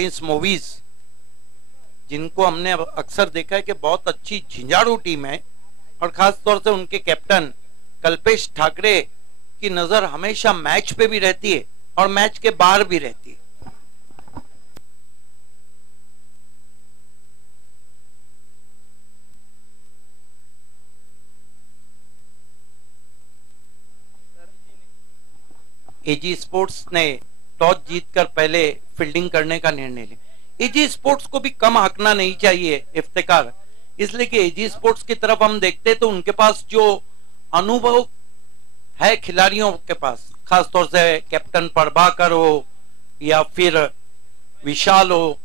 इस मूवीज जिनको हमने अक्सर देखा है कि बहुत अच्छी झिंझाड़ू टीम है और खास तौर से उनके कैप्टन कल्पेश ठाकरे की नजर हमेशा मैच पे भी रहती है और मैच के बाहर भी रहती है। एजी स्पोर्ट्स ने टॉस जीतकर पहले फील्डिंग करने का निर्णय लिया। एजी स्पोर्ट्स को भी कम हकना नहीं चाहिए इफ्तिकार, इसलिए कि एजी स्पोर्ट्स की तरफ हम देखते तो उनके पास जो अनुभव है खिलाड़ियों के पास, खासतौर से कैप्टन प्रभाकर हो या फिर विशाल हो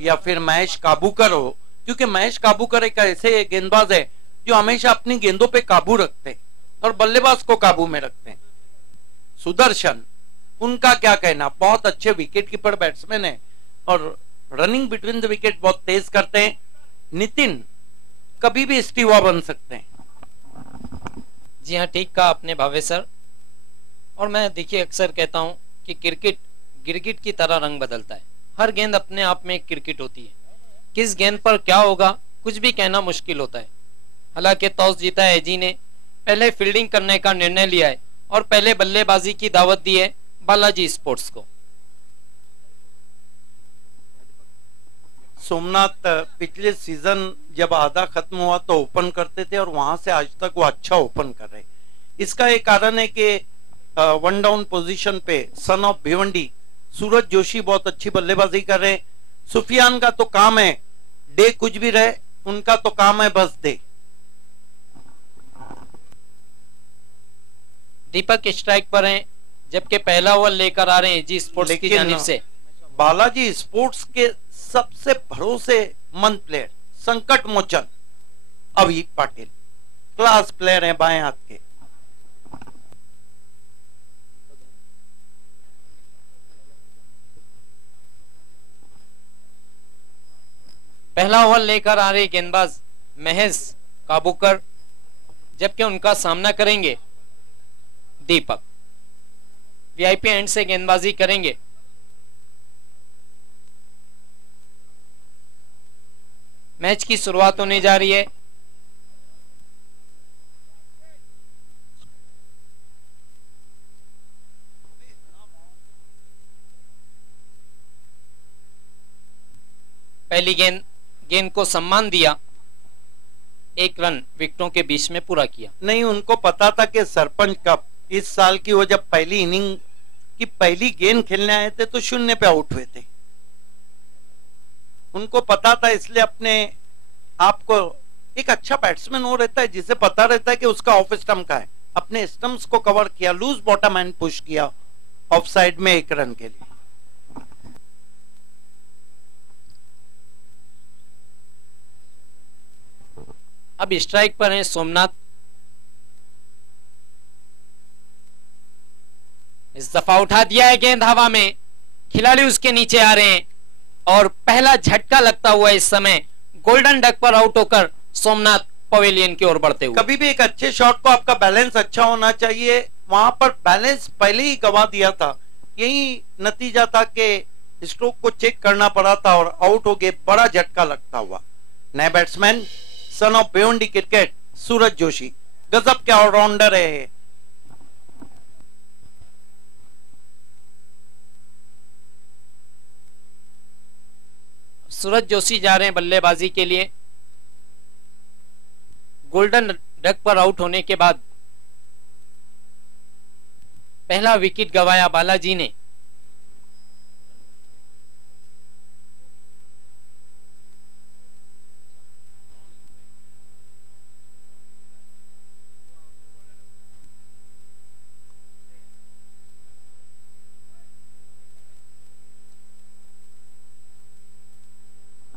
या फिर महेश काबूकर हो, क्योंकि महेश काबूकर एक ऐसे गेंदबाज है जो हमेशा अपनी गेंदों पे काबू रखते हैं और बल्लेबाज को काबू में रखते हैं। सुदर्शन, उनका क्या कहना, बहुत अच्छे विकेट कीपर बैट्समैन है और रनिंग बिटवीन द विकेट बहुत तेज करते हैं। नितिन कभी भी स्टीवा बन सकते हैं। जी हाँ, ठीक कहा आपने भावे सर। और मैं देखिए अक्सर कहता हूं कि क्रिकेट गिरगिट की तरह रंग बदलता है। हर गेंद अपने आप में एक क्रिकेट होती है। किस गेंद पर क्या होगा कुछ भी कहना मुश्किल होता है। हालांकि टॉस जीता है एजी ने, पहले फील्डिंग करने का निर्णय लिया है और पहले बल्लेबाजी की दावत दी है बालाजी स्पोर्ट्स को। सोमनाथ पिछले सीजन जब आधा खत्म हुआ तो ओपन करते थे और वहां से आज तक वो अच्छा ओपन कर रहे। इसका एक कारण है कि वन डाउन पोजीशन पे सन ऑफ भिवंडी सूरज जोशी बहुत अच्छी बल्लेबाजी कर रहे हैं। सुफियान का तो काम है डे कुछ भी रहे, उनका तो काम है बस डे। दीपक स्ट्राइक पर हैं, जबकि पहला ओवर लेकर आ रहे हैं एजी स्पोर्ट्स की जानिब से। बालाजी स्पोर्ट्स के सबसे भरोसेमंद प्लेयर संकट मोचन अभी पाटिल, क्लास प्लेयर हैं बाएं हाथ के। पहला ओवर लेकर आ रहे गेंदबाज महेश काबूकर, जबकि उनका सामना करेंगे दीपक। वीआईपी एंड से गेंदबाजी करेंगे। मैच की शुरुआत होने जा रही है। पहली गेंद को सम्मान दिया, एक रन विकेटों के बीच में पूरा किया। नहीं, उनको पता था कि सरपंच कप इस साल की वो जब पहली इनिंग की पहली गेंद खेलने आए थे तो 0 पे आउट हुए थे। उनको पता था, इसलिए अपने आपको एक अच्छा बैट्समैन वो रहता है जिसे पता रहता है कि उसका ऑफ स्टंप का है, अपने स्टंप्स को कवर किया, लूज बॉटम एंड पुश किया ऑफ साइड में 1 रन के लिए। अब स्ट्राइक पर हैं सोमनाथ। इस दफा उठा दिया है गेंद हवा में, खिलाड़ी उसके नीचे आ रहे हैं और पहला झटका लगता हुआ इस समय गोल्डन डक पर आउट होकर सोमनाथ पवेलियन की ओर बढ़ते हुए। कभी भी एक अच्छे शॉट को आपका बैलेंस अच्छा होना चाहिए, वहां पर बैलेंस पहले ही गवा दिया था। यही नतीजा था कि स्ट्रोक को चेक करना पड़ा था और आउट हो गए, बड़ा झटका लगता हुआ। नए batsman son of Bhiwandi cricket Suraj Joshi, गजब के ऑलराउंडर है। सूरज जोशी जा रहे हैं बल्लेबाजी के लिए। गोल्डन डक पर आउट होने के बाद पहला विकेट गंवाया बालाजी ने।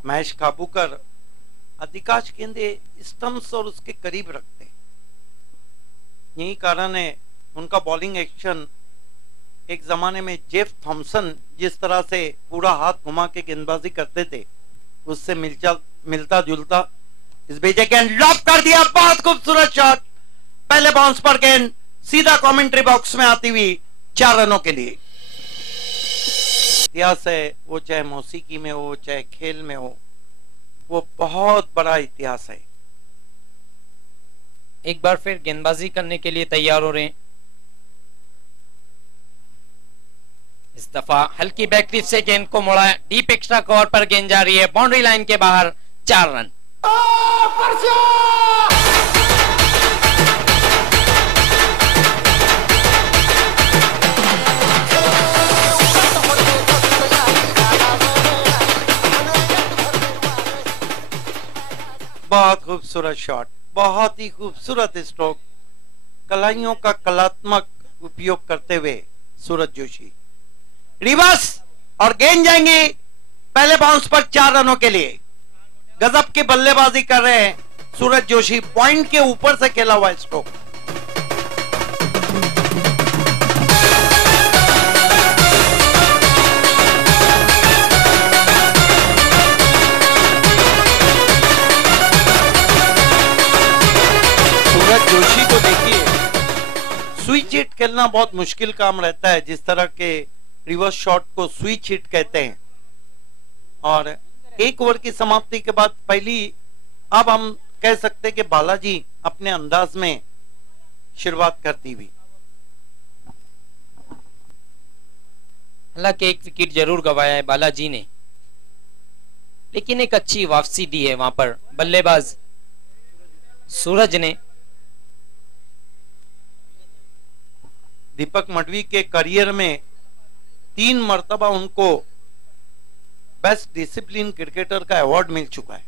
महेश काबूकर अधिकांश गेंदे स्टंप्स और उसके करीब रखते, यही कारण है उनका बॉलिंग एक्शन। एक जमाने में जेफ थॉमसन जिस तरह से पूरा हाथ घुमा के गेंदबाजी करते थे उससे मिलता जुलता। इस बेजे गेंद लॉक कर दिया, बहुत खूबसूरत शॉट, पहले बाउंस पर गेंद सीधा कमेंट्री बॉक्स में आती हुई 4 रनों के लिए। इतिहास है, वो चाहे मौसीकी में हो चाहे खेल में हो, वो बहुत बड़ा इतिहास है। एक बार फिर गेंदबाजी करने के लिए तैयार हो रहे हैं। इस दफा हल्की बैकलिफ्ट से गेंद को मोड़ा, डीप एक्स्ट्रा कवर पर गेंद जा रही है, बाउंड्री लाइन के बाहर, 4 रन। बहुत खूबसूरत शॉट, बहुत ही खूबसूरत स्ट्रोक, कलाइयों का कलात्मक उपयोग करते हुए सूरज जोशी। रिवर्स और गेंद जाएंगी पहले बाउंस पर 4 रनों के लिए। गजब की बल्लेबाजी कर रहे हैं सूरज जोशी, पॉइंट के ऊपर से खेला हुआ स्ट्रोक। सूरज जोशी को देखिए, स्विच हिट खेलना बहुत मुश्किल काम रहता है, जिस तरह के रिवर्स शॉट को स्विच हिट कहते हैं। और 1 ओवर की समाप्ति के बाद अब हम कह सकते हैं कि बालाजी अपने अंदाज में शुरुआत करती हुई। हालांकि एक विकेट जरूर गवाया है बालाजी ने, लेकिन एक अच्छी वापसी दी है वहां पर बल्लेबाज सूरज ने। दीपक मडवी के करियर में 3 मर्तबा उनको बेस्ट डिसिप्लिन क्रिकेटर का अवार्ड मिल चुका है।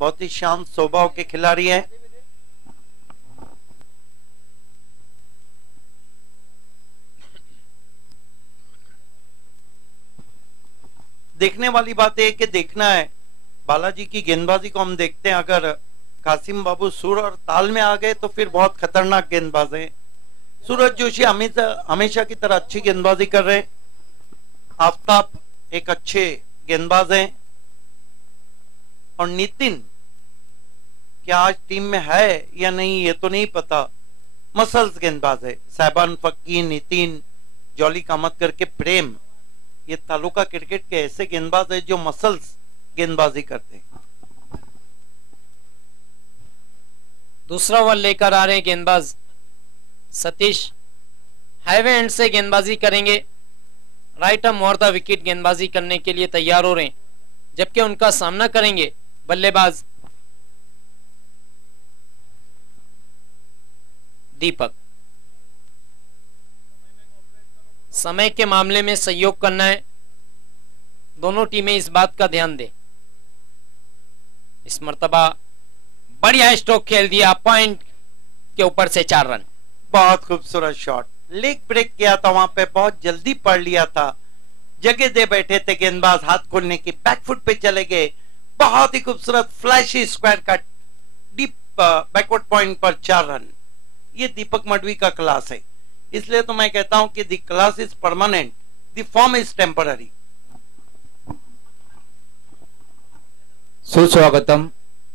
बहुत ही शांत स्वभाव के खिलाड़ी हैं। देखने वाली बात है कि देखना है बालाजी की गेंदबाजी को। हम देखते हैं अगर कासिम बाबू सुर और ताल में आ गए तो फिर बहुत खतरनाक गेंदबाज हैं। सूरज जोशी हमेशा की तरह अच्छी गेंदबाजी कर रहे हैं। आफ्ताब एक अच्छे गेंदबाज हैं। और नितिन क्या आज टीम में है या नहीं ये तो नहीं पता, मसल्स गेंदबाज है। साहबान फक्की, नितिन, जॉली कामत करके प्रेम, ये तालुका क्रिकेट के ऐसे गेंदबाज है जो मसल्स गेंदबाजी करते हैं। दूसरा ओवर लेकर आ रहे गेंदबाज सतीश, हाईवे एंड से गेंदबाजी करेंगे। Right arm over the wicket गेंदबाजी करने के लिए तैयार हो रहे हैं, जबकि उनका सामना करेंगे बल्लेबाज दीपक। समय के मामले में सहयोग करना है, दोनों टीमें इस बात का ध्यान दें। इस मर्तबा बढ़िया स्ट्रोक खेल दिया, पॉइंट के ऊपर से 4 रन। बहुत खूबसूरत शॉट, लेग ब्रेक किया था वहां पे, बहुत जल्दी पढ़ लिया था, जगह दे बैठे थे गेंदबाज हाथ खोलने की, बैकफुट पे चले गए। बहुत ही खूबसूरत flashy square cut, deep backward point पर 4 रन। ये दीपक मडवी का क्लास है, इसलिए तो मैं कहता हूं कि the class is permanent, the form is temporary. सुस्वागतम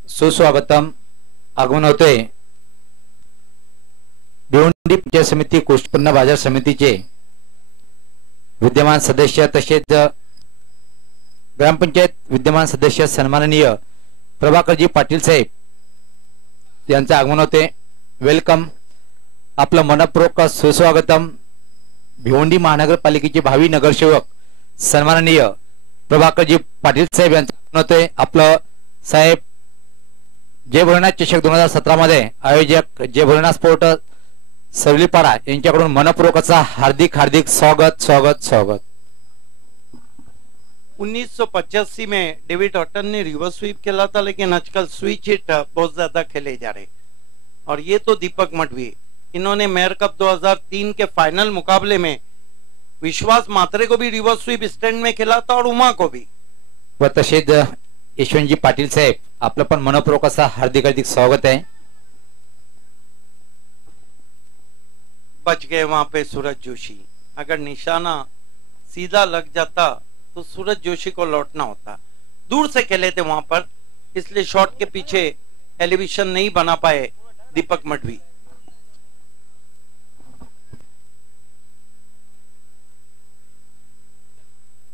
सुस्वागतम आगमन होते भिवंडी पंचायत समिती कृषी उत्पन्न बाजार समितीचे विद्यमान सदस्य तसेच ग्रामपंचायत विद्यमान सदस्य सन्माननीय प्रभाकरजी पाटील साहेब यांचे आगमन होते। वेलकम, आपलं मनपूर्वक सुस्वागतम। भिवंडी महानगरपालिकेचे भावी नगरसेवक सन्माननीय प्रभाकरजी पाटील साहेब यांचे आगमन होते। आपलं साहेब जय भोलेनाथ चषक 2017 मध्ये आयोजक जय भोलेनाथ स्पोर्ट सवलीपाडा यांच्याकडून मनपूर्वक हार्दिक हार्दिक स्वागत स्वागत स्वागत। 1985 में डेविड हॉटन ने रिवर्स स्वीप खेला था, लेकिन आजकल स्विच हिट बहुत ज्यादा खेले जा रहे। और ये तो दीपक मडवी, इन्होंने मेयर कप 2003 के फाइनल मुकाबले में विश्वास मात्रे को भी रिवर्स स्वीप स्टैंड में खेला था और उमा को भी। व तसेच यशवंतजी पाटील साहेब आपलं पण मनपूर्वक हार्दिक हार्दिक स्वागत है। बच गए वहां पे सूरज जोशी, अगर निशाना सीधा लग जाता तो सूरज जोशी को लौटना होता। दूर से खेले थे वहां पर, इसलिए शॉट के पीछे एलिवेशन नहीं बना पाए दीपक मडवी।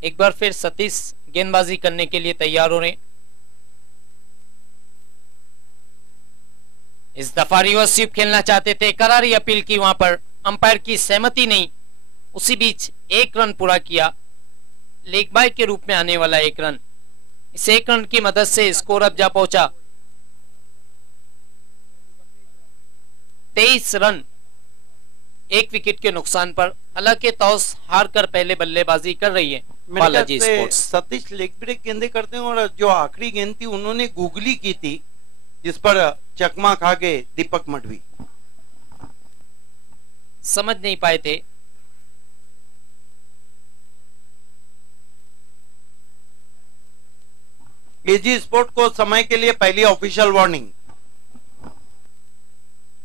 एक बार फिर सतीश गेंदबाजी करने के लिए तैयार हो रहे। इस दफा रिवर्स स्वीप खेलना चाहते थे, करारी अपील की, वहां पर अंपायर की सहमति नहीं। उसी बीच एक रन पूरा किया, लेग बाय के रूप में आने वाला एक रन। इस एक रन की मदद से स्कोर अब जा पहुंचा 23 रन, एक विकेट के नुकसान पर। हालांकि टॉस हार कर पहले बल्लेबाजी कर रही है Balaji sports. Satish leg break गेंदे करते हैं और जो आखिरी गेंद थी उन्होंने गूगली की थी, जिस पर चकमा खा गए दीपक मडवी। समझ नहीं पाए थे। एजी स्पोर्ट को समय के लिए पहली ऑफिशियल वार्निंग।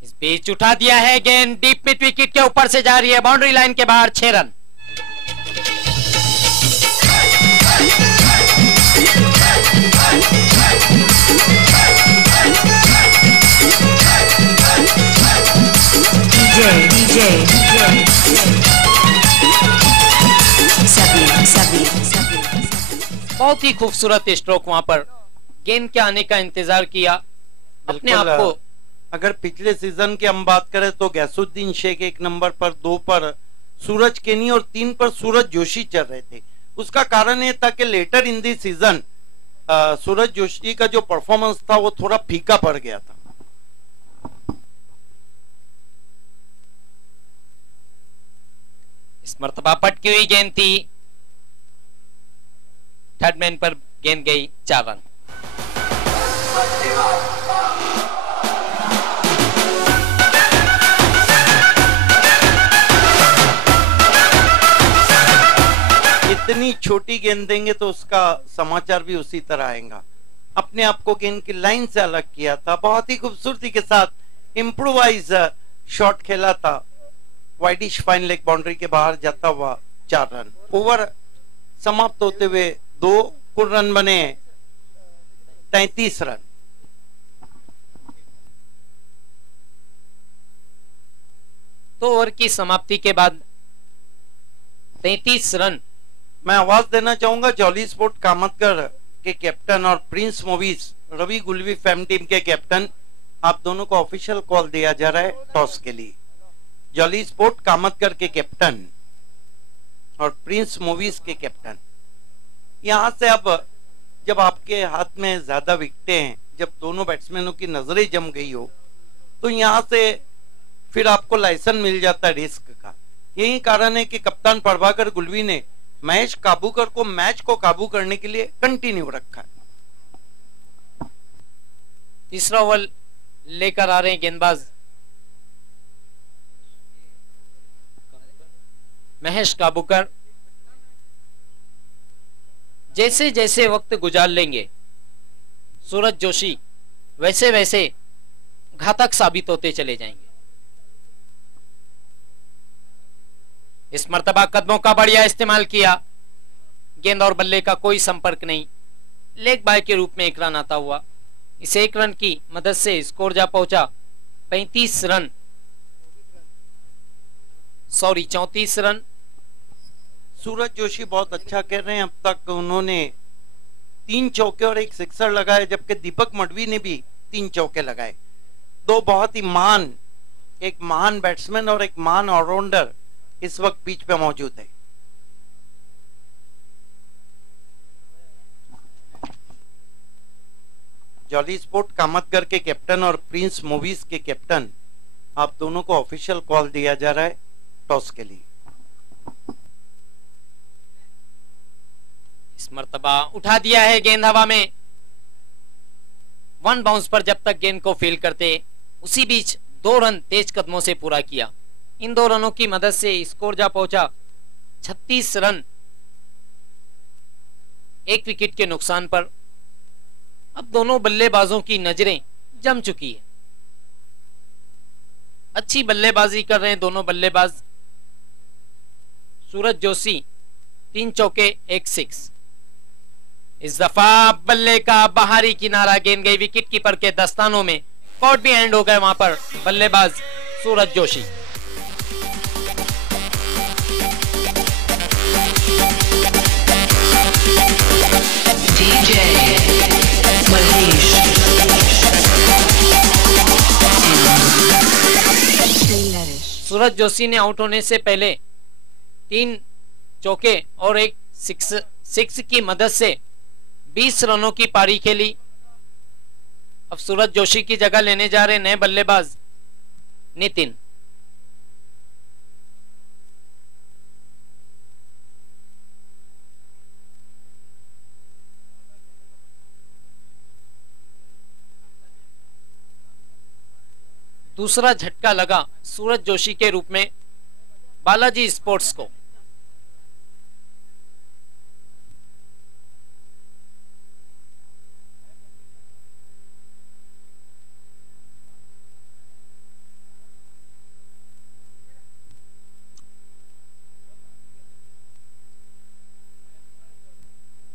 इस बीच उठा दिया है गेंद, डीप मिड विकेट के ऊपर से जा रही है, बाउंड्री लाइन के बाहर, 6 रन। बहुत ही खूबसूरत स्ट्रोक, वहां पर गेंद के आने का इंतजार किया अपने आप को। अगर पिछले सीजन की हम बात करें तो गैसुद्दीन शेख 1 नंबर पर, 2 पर सूरज केनी और 3 पर सूरज जोशी चल रहे थे। उसका कारण यह था कि लेटर इन दी सीजन सूरज जोशी का जो परफॉर्मेंस था वो थोड़ा फीका पड़ गया था। इस मर्तबा पटकी हुई गेंद थी, थर्ड मैन पर गेंद गई, 4 रन। इतनी छोटी गेंद देंगे तो उसका समाचार भी उसी तरह आएगा। अपने आप को गेंद की लाइन से अलग किया था, बहुत ही खूबसूरती के साथ इम्प्रोवाइज शॉट खेला था, वाइडिश फाइन लेग बाउंड्री के बाहर जाता हुआ 4 रन। ओवर समाप्त होते हुए 2 कुल रन बने 33 रन। तो ओवर की समाप्ति के बाद 33 रन। मैं आवाज देना चाहूंगा जॉली स्पोर्ट कामतकर के कैप्टन और prince movies Ravi Gulvi fame team के कैप्टन, आप दोनों को ऑफिशियल कॉल दिया जा रहा है टॉस के लिए। जॉली स्पोर्ट कामतकर के कैप्टन और प्रिंस मूवीज के कैप्टन, यहां से अब जब आपके हाथ में ज्यादा विकेटें हैं, जब दोनों बैट्समैनों की नजरें जम गई हो, तो यहां से फिर आपको लाइसेंस मिल जाता है रिस्क का। यही कारण है कि कप्तान प्रभाकर गुलवी ने महेश काबूकर को मैच को काबू करने के लिए कंटिन्यू रखा है। तीसरा ओवर लेकर आ रहे हैं गेंदबाज महेश काबूकर। जैसे जैसे वक्त गुजार लेंगे सूरज जोशी वैसे वैसे घातक साबित होते चले जाएंगे। इस मर्तबा कदमों का बढ़िया इस्तेमाल किया, गेंद और बल्ले का कोई संपर्क नहीं, लेग बाय के रूप में 1 रन आता हुआ। इस 1 रन की मदद से स्कोर जा पहुंचा 35 रन, 34 रन। सूरज जोशी बहुत अच्छा कर रहे हैं। अब तक उन्होंने 3 चौके और 1 सिक्सर लगाए, जबकि दीपक मडवी ने भी 3 चौके लगाए। 2 बहुत ही महान, एक महान बैट्समैन और एक महान ऑलराउंडर इस वक्त पिच पे मौजूद है। जॉली स्पोर्ट कामतगर के कैप्टन और प्रिंस मूवीज के कैप्टन, आप दोनों को ऑफिशियल कॉल दिया जा रहा है टॉस के लिए। इस मर्तबा उठा दिया है गेंद हवा में, 1 बाउंस पर जब तक गेंद को फील करते, उसी बीच 2 रन तेज कदमों से पूरा किया। इन 2 रनों की मदद से स्कोर जा पहुंचा 36 रन, 1 विकेट के नुकसान पर। अब दोनों बल्लेबाजों की नजरें जम चुकी है, अच्छी बल्लेबाजी कर रहे हैं दोनों बल्लेबाज। सूरज जोशी 3 चौके 1 सिक्स। इस दफा बल्ले का बाहरी किनारा, गेंद गई विकेट कीपर के दस्तानों में, कॉट भी एंड हो गए वहां पर बल्लेबाज सूरज जोशी। सूरज जोशी ने आउट होने से पहले 3 चौके और एक सिक्स की मदद से 20 रनों की पारी खेली। अब सूरज जोशी की जगह लेने जा रहे नए बल्लेबाज नितिन। दूसरा झटका लगा सूरज जोशी के रूप में बालाजी स्पोर्ट्स को।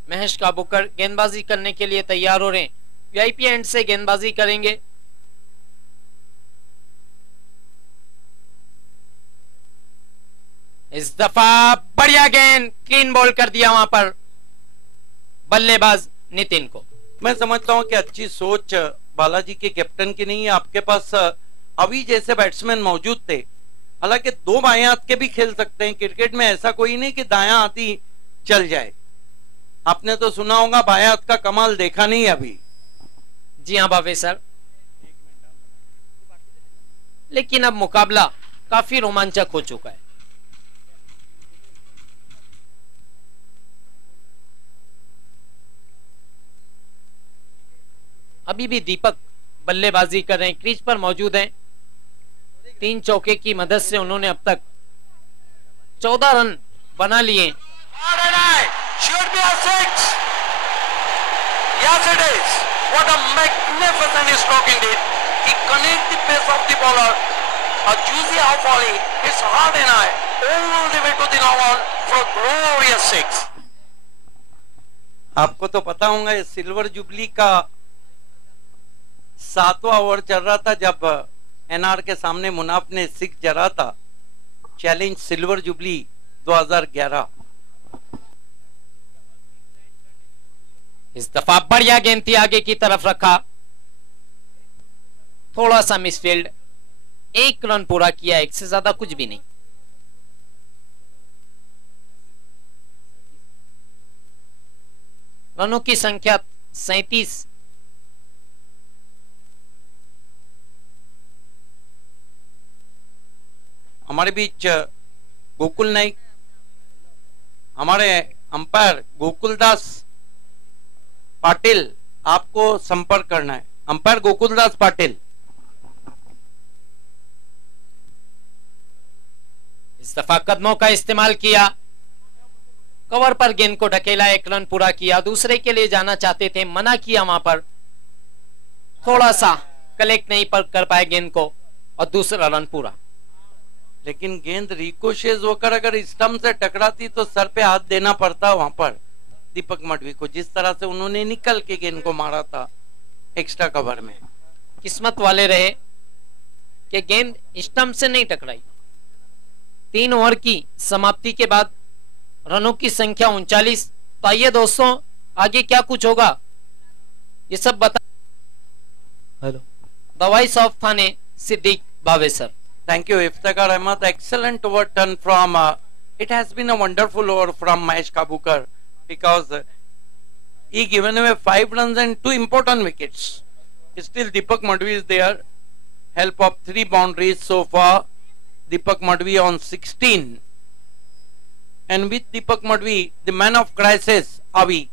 महेश काबूकर गेंदबाजी करने के लिए तैयार हो रहे हैं। वीआईपी एंड से गेंदबाजी करेंगे। इस दफा बढ़िया गेंद, क्लीन बॉल कर दिया वहां पर बल्लेबाज नितिन को। मैं समझता हूं कि अच्छी सोच बालाजी के कैप्टन की नहीं है। आपके पास अभी जैसे बैट्समैन मौजूद थे, हालांकि 2 बाएं हाथ के भी खेल सकते हैं। क्रिकेट में ऐसा कोई नहीं कि दायां हाथी चल जाए। आपने तो सुना होगा, बाएं हाथ का कमाल देखा नहीं अभी। जी हाँ भावे सर, लेकिन अब मुकाबला काफी रोमांचक हो चुका है। अभी भी दीपक बल्लेबाजी कर रहे हैं, क्रीज पर मौजूद हैं। 3 चौके की मदद से उन्होंने अब तक 14 रन बना लिए। Should be a 6. Yes, it is. What a magnificent stroke indeed. He connects the pace of the bowler. A juicy half volley. It's hard and high. All the way to the long for a glorious 6. आपको तो पता होगा, ये silver jubilee का 7वां over चल रहा था जब एनआर के सामने मुनाफ ने 6 जरा था। Challenge silver jubilee 2011। इस दफा बढ़िया गेंद थी, आगे की तरफ रखा, थोड़ा सा मिसफील्ड। 1 रन पूरा किया, 1 से ज्यादा कुछ भी नहीं। रनों की संख्या 37। हमारे बीच गोकुल नाइक, हमारे अंपायर गोकुलदास पाटिल, आपको संपर्क करना है। अंपायर गोकुलदास पाटिल। इस दफा कदमों का इस्तेमाल किया, कवर पर गेंद को ढकेला, 1 रन पूरा किया। दूसरे के लिए जाना चाहते थे, मना किया वहां पर, थोड़ा सा कलेक्ट नहीं कर पाए गेंद को और दूसरा रन पूरा। लेकिन गेंद रिकोशेज होकर अगर स्टंप से टकराती तो सर पे हाथ देना पड़ता वहां पर दीपक मडवी को, जिस तरह से उन्होंने निकल के गेंद को मारा था एक्स्ट्रा कवर में। किस्मत वाले रहे कि गेंद स्टंप से नहीं टकराई। 3 ओवर की समाप्ति के बाद रनों की संख्या 39। तो आइए दोस्तों, आगे क्या कुछ होगा ये सब बता। Hello, the voice of Thane, Siddique Bhave sir. Thank you, Iftikhar Ahmed. Excellent overturn from. It has been a wonderful over from Mahesh Kabukar because he given away 5 runs and 2 important wickets. Still, Deepak Madhvi is there. Help of 3 boundaries so far. Deepak Madhvi on 16, and with Deepak Madhvi, the man of crisis, Avi.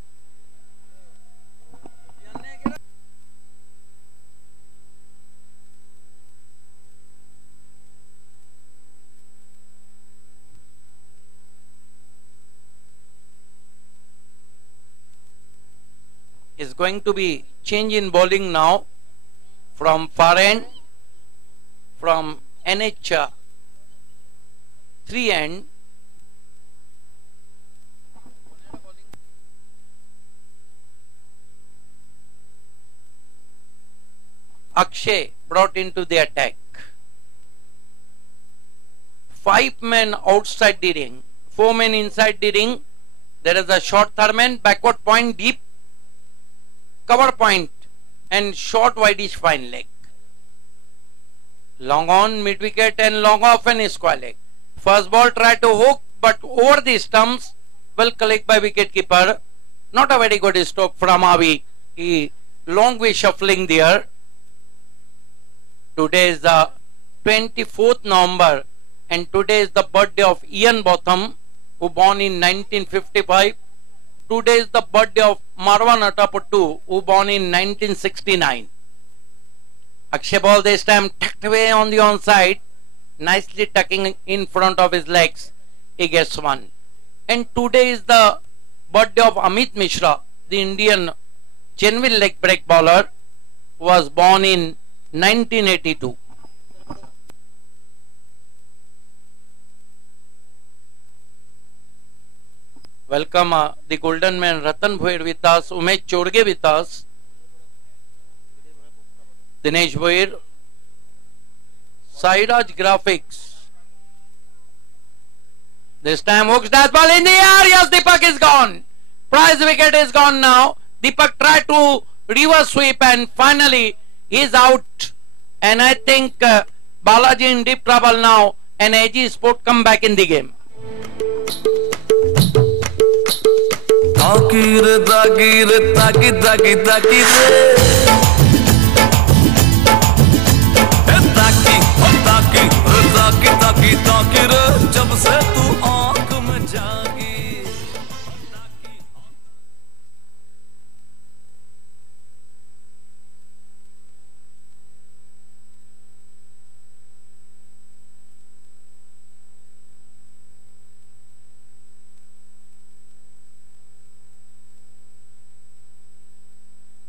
Is going to be change in bowling now from far end, from NH 3 end. Akshay brought into the attack. 5 men outside the ring, 4 men inside the ring. There is a short third man, backward point, deep cover point, and short wideish fine leg. Long on, mid wicket and long off and square leg. First ball tried to hook, but over the stumps, well collected by wicket keeper. Not a very good stroke from Avi. He long way shuffling there. Today is the 24th November and today is the birthday of Ian Botham, who born in 1955. Today is the birthday of Marwan Atapattu, who born in 1969. Akshay ball this time tucked away on the onside, nicely tucking in front of his legs. He gets one. And today is the birthday of Amit Mishra, the Indian genuine leg break bowler, who was born in 1982. Welcome the golden man Ratan Bhoir with us, Umesh Chorge with us, Dinesh Bhoir, Sairaj Graphics. This time hooks dash ball in the air. Yes, Deepak is gone. Prize wicket is gone now. Deepak tried to reverse sweep and finally he is out. And I think Balaji in deep trouble now and AG Sport come back in the game. Takir, takir, taki, taki, taki, taki, taki, taki, taki, jab se tu aankh mein jaagi.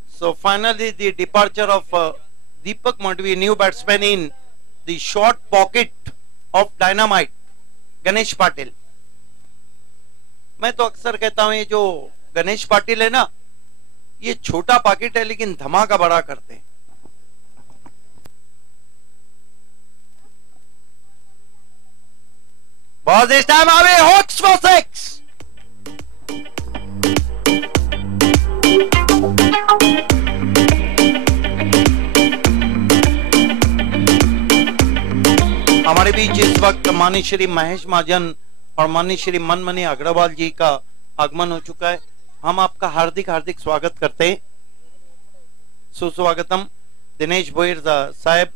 So finally the departure of Deepak Madhvi, new batsman in the short pocket of dynamite, Ganesh Patil. मैं तो अक्सर कहता हूं ये जो गणेश पाटिल है ना, ये छोटा पॉकेट है लेकिन धमाका बड़ा करते हैं. Ball this time away, hooks for 6. हमारे बीच इस वक्त माननीय श्री महेश महाजन और माननीय श्री मनमनी अग्रवाल जी का आगमन हो चुका है. हम आपका हार्दिक हार्दिक स्वागत करते हैं. सुस्वागतम. दिनेश भोयर साहब,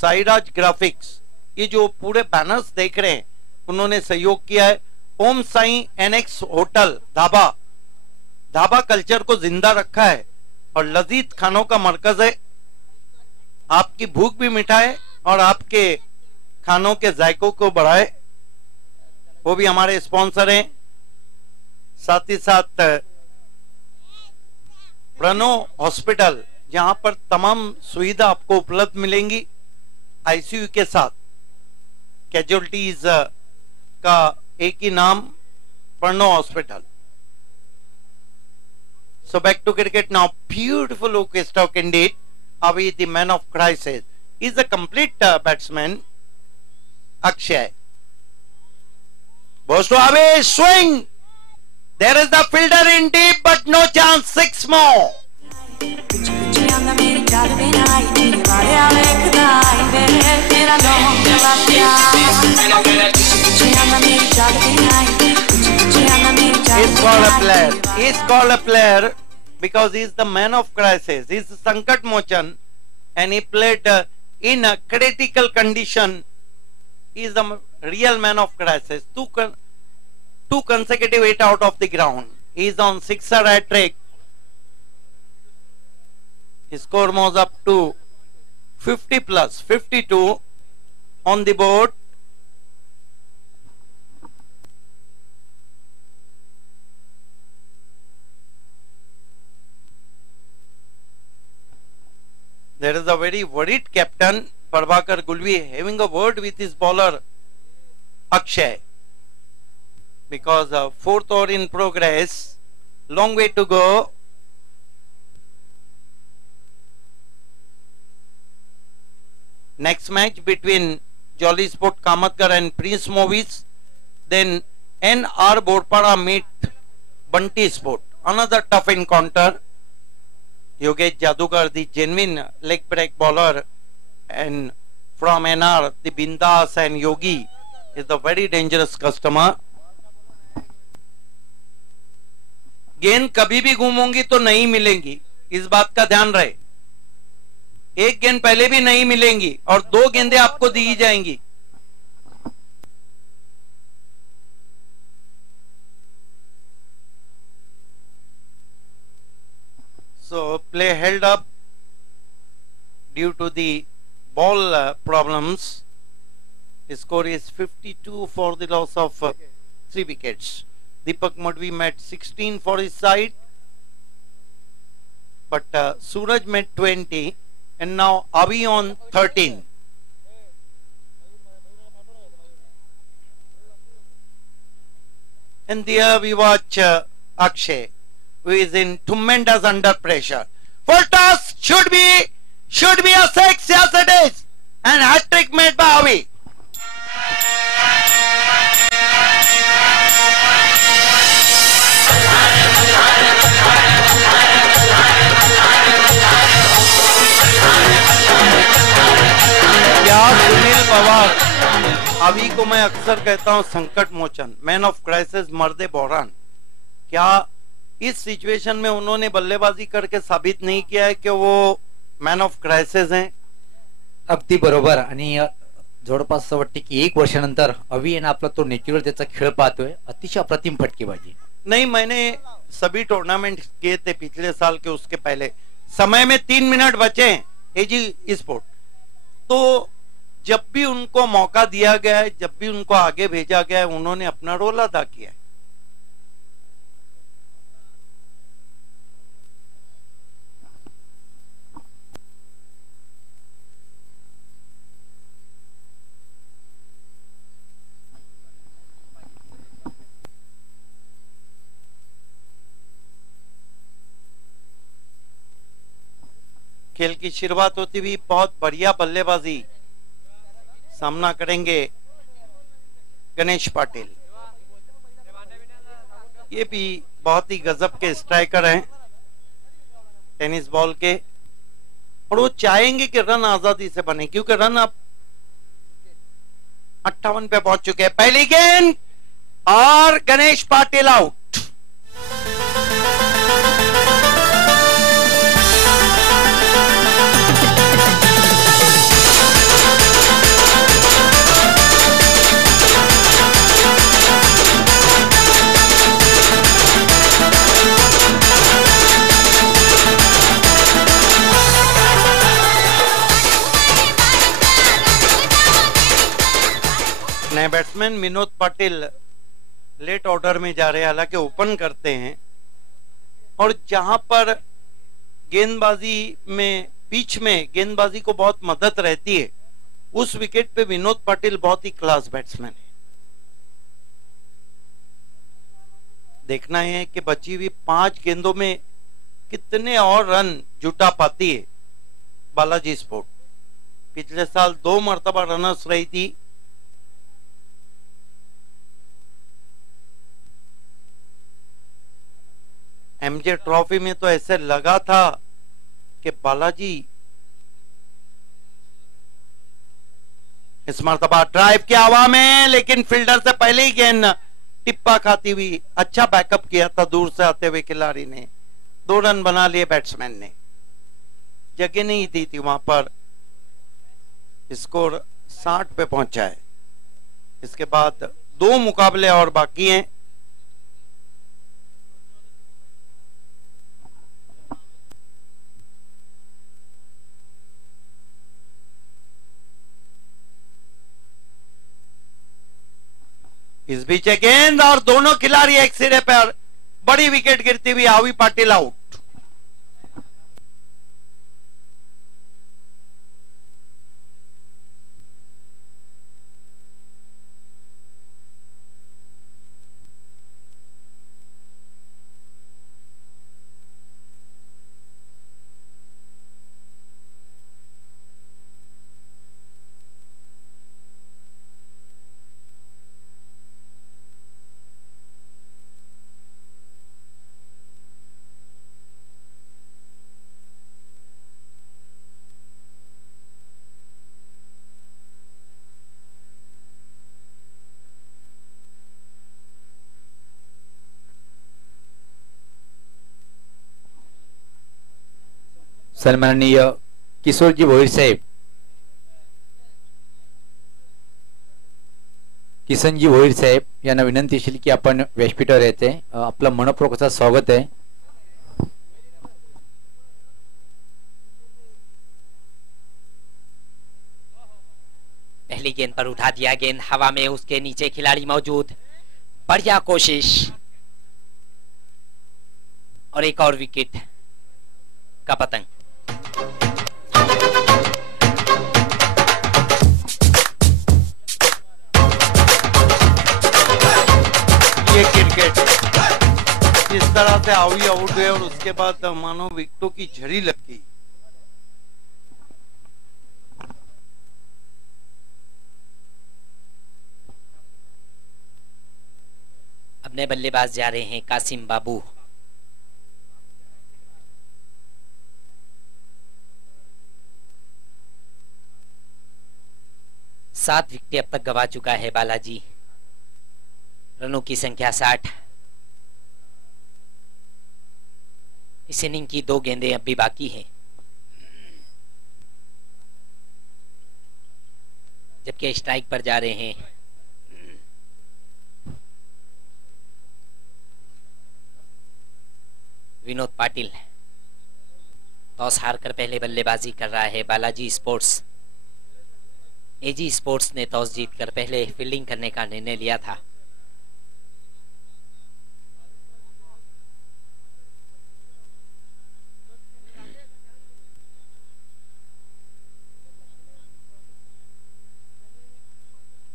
साईराज ग्राफिक्स, ये जो पूरे बैनर्स देख रहे हैं उन्होंने सहयोग किया है. ओम साई एनेक्स होटल धाबा कल्चर को जिंदा रखा है और लजीज खानों का मरकज है. आपकी भूख भी मिटाए और आपके खानों के जायकों को बढ़ाए. वो भी हमारे स्पॉन्सर हैं. साथ ही साथ प्रणो हॉस्पिटल, जहां पर तमाम सुविधा आपको उपलब्ध मिलेंगी आईसीयू के साथ. कैजुअलिटीज का एक ही नाम, प्रणो hospital. So back to cricket now. Beautiful stroke indeed. Avi, the man of crisis, is a complete batsman. Akshay. Goes to Avi, swing. There is the fielder in deep, but no chance. 6 more. He's called a player. He's called a player because he's the man of crisis. He's Sankat Mochan and he played in a critical condition. He's the real man of crisis. Two consecutive 8 out of the ground. He's on 6er hat trick. His score moves up to 50 plus 52 on the board. There is a very worried captain, Prabhakar Gulvi, having a word with his bowler, Akshay. Because 4th over in progress, long way to go. Next match between Jolly Sport Kamatkar and Prince Movies. Then NR Borpara meet Bunty Sport. Another tough encounter. Yogesh Jadugar, the genuine leg break bowler and from NR, the Bindas and Yogi is the very dangerous customer. गेंद कभी भी घूमोगी तो नहीं मिलेंगी, इस बात का ध्यान रहे। एक गेंद पहले भी नहीं मिलेंगी और 2 गेंदें आपको दी जाएंगी। So play held up due to the ball problems. The score is 52 for the loss of 3 wickets. Deepak Madhvi met 16 for his side, but Suraj met 20, and now Avi on 13. And there we watch Akshay, who is in tremendous under pressure. Full toss should be a 6, yes it is, and hat trick made by Avi. Sunil Pawar, अभी को मैं अक्सर कहता हूं संकट मोचन, man of crisis, मर्दे बहरान। क्या इस सिचुएशन में उन्होंने बल्लेबाजी करके साबित नहीं किया है कि वो मॅन ऑफ क्राइसिस हैं? अगदी बरोबर. आणि जवळपास असं वाटते की 1 वर्षानंतर अवी यांना आपला तो नेचुरल त्याचा खेळ पाहतोय. अतिशय अप्रतिम फटकेबाजी. नहीं, मैंने सभी टूर्नामेंट किए थे पिछले साल के, उसके पहले समय में 3 मिनट बचे हैं एजी स्पोर्ट, तो जब भी उनको मौका दिया गया है, जब भी उनको आगे भेजा गया है, उन्होंने अपना रोल अदा किया है। खेल की शुरुआत होती हुई बहुत बढ़िया बल्लेबाजी, सामना करेंगे गणेश पाटिल। ये भी बहुत ही गजब के स्ट्राइकर हैं टेनिस बॉल के, और वो चाहेंगे कि रन आजादी से बने, क्योंकि रन अब 58 पे पहुंच चुके हैं। पहली गेंद और गणेश पाटिल आउट। नए batsman Vinod Patil late order में जा रहे हैं, हालांकि ओपन करते हैं, और जहां पर गेंदबाजी में पिच में गेंदबाजी को बहुत मदद रहती है, उस विकेट पे विनोद पाटिल बहुत ही क्लास बैट्समैन है। देखना है कि बची हुई 5 गेंदों में कितने और रन जुटा पाती है बालाजी स्पोर्ट। पिछले साल 2 मरतबा रनर्स रही थी, एमजे ट्रॉफी में तो ऐसे लगा था कि बालाजी इस मरतबा ड्राइव किया हवा में, लेकिन फील्डर से पहले ही गेंद टिप्पा खाती हुई, अच्छा बैकअप किया था दूर से आते हुए खिलाड़ी ने। 2 रन बना लिए बैट्समैन ने, जगह नहीं दी थी वहां पर। स्कोर 60 पे पहुंचा है। इसके बाद 2 मुकाबले और बाकी हैं। इस बीच गेंद और दोनों खिलाड़ी एक सिरे पर, बड़ी विकेट गिरती हुई आवी पाटिल आउट। सन्माननीय किशोरजी भोईर साहेब, किसनजी भोईर साहेब यांना विनंती असेल की आपण व्यासपीठावर यायचे. आपलं मनपूर्वक असं स्वागत आहे. पहली गेंद पर उठा दिया, गेंद हवा में, उसके नीचे खिलाड़ी मौजूद, बढ़िया कोशिश और एक और विकेट का पतंग. ये क्रिकेट इस तरह से हावी आउट गए और उसके बाद मानो विकेटों की झड़ी लग गई. अपने बल्लेबाज जा रहे हैं कासिम बाबू. सात विकेट अब तक गवा चुका है बालाजी. रनों की संख्या 60. इस इनिंग की 2 गेंदें अब भी बाकी हैं, जबकि स्ट्राइक पर जा रहे हैं विनोद पाटिल. टॉस हारकर पहले बल्लेबाजी कर रहा है बालाजी स्पोर्ट्स. एजी स्पोर्ट्स ने टॉस जीतकर पहले फील्डिंग करने का निर्णय लिया था.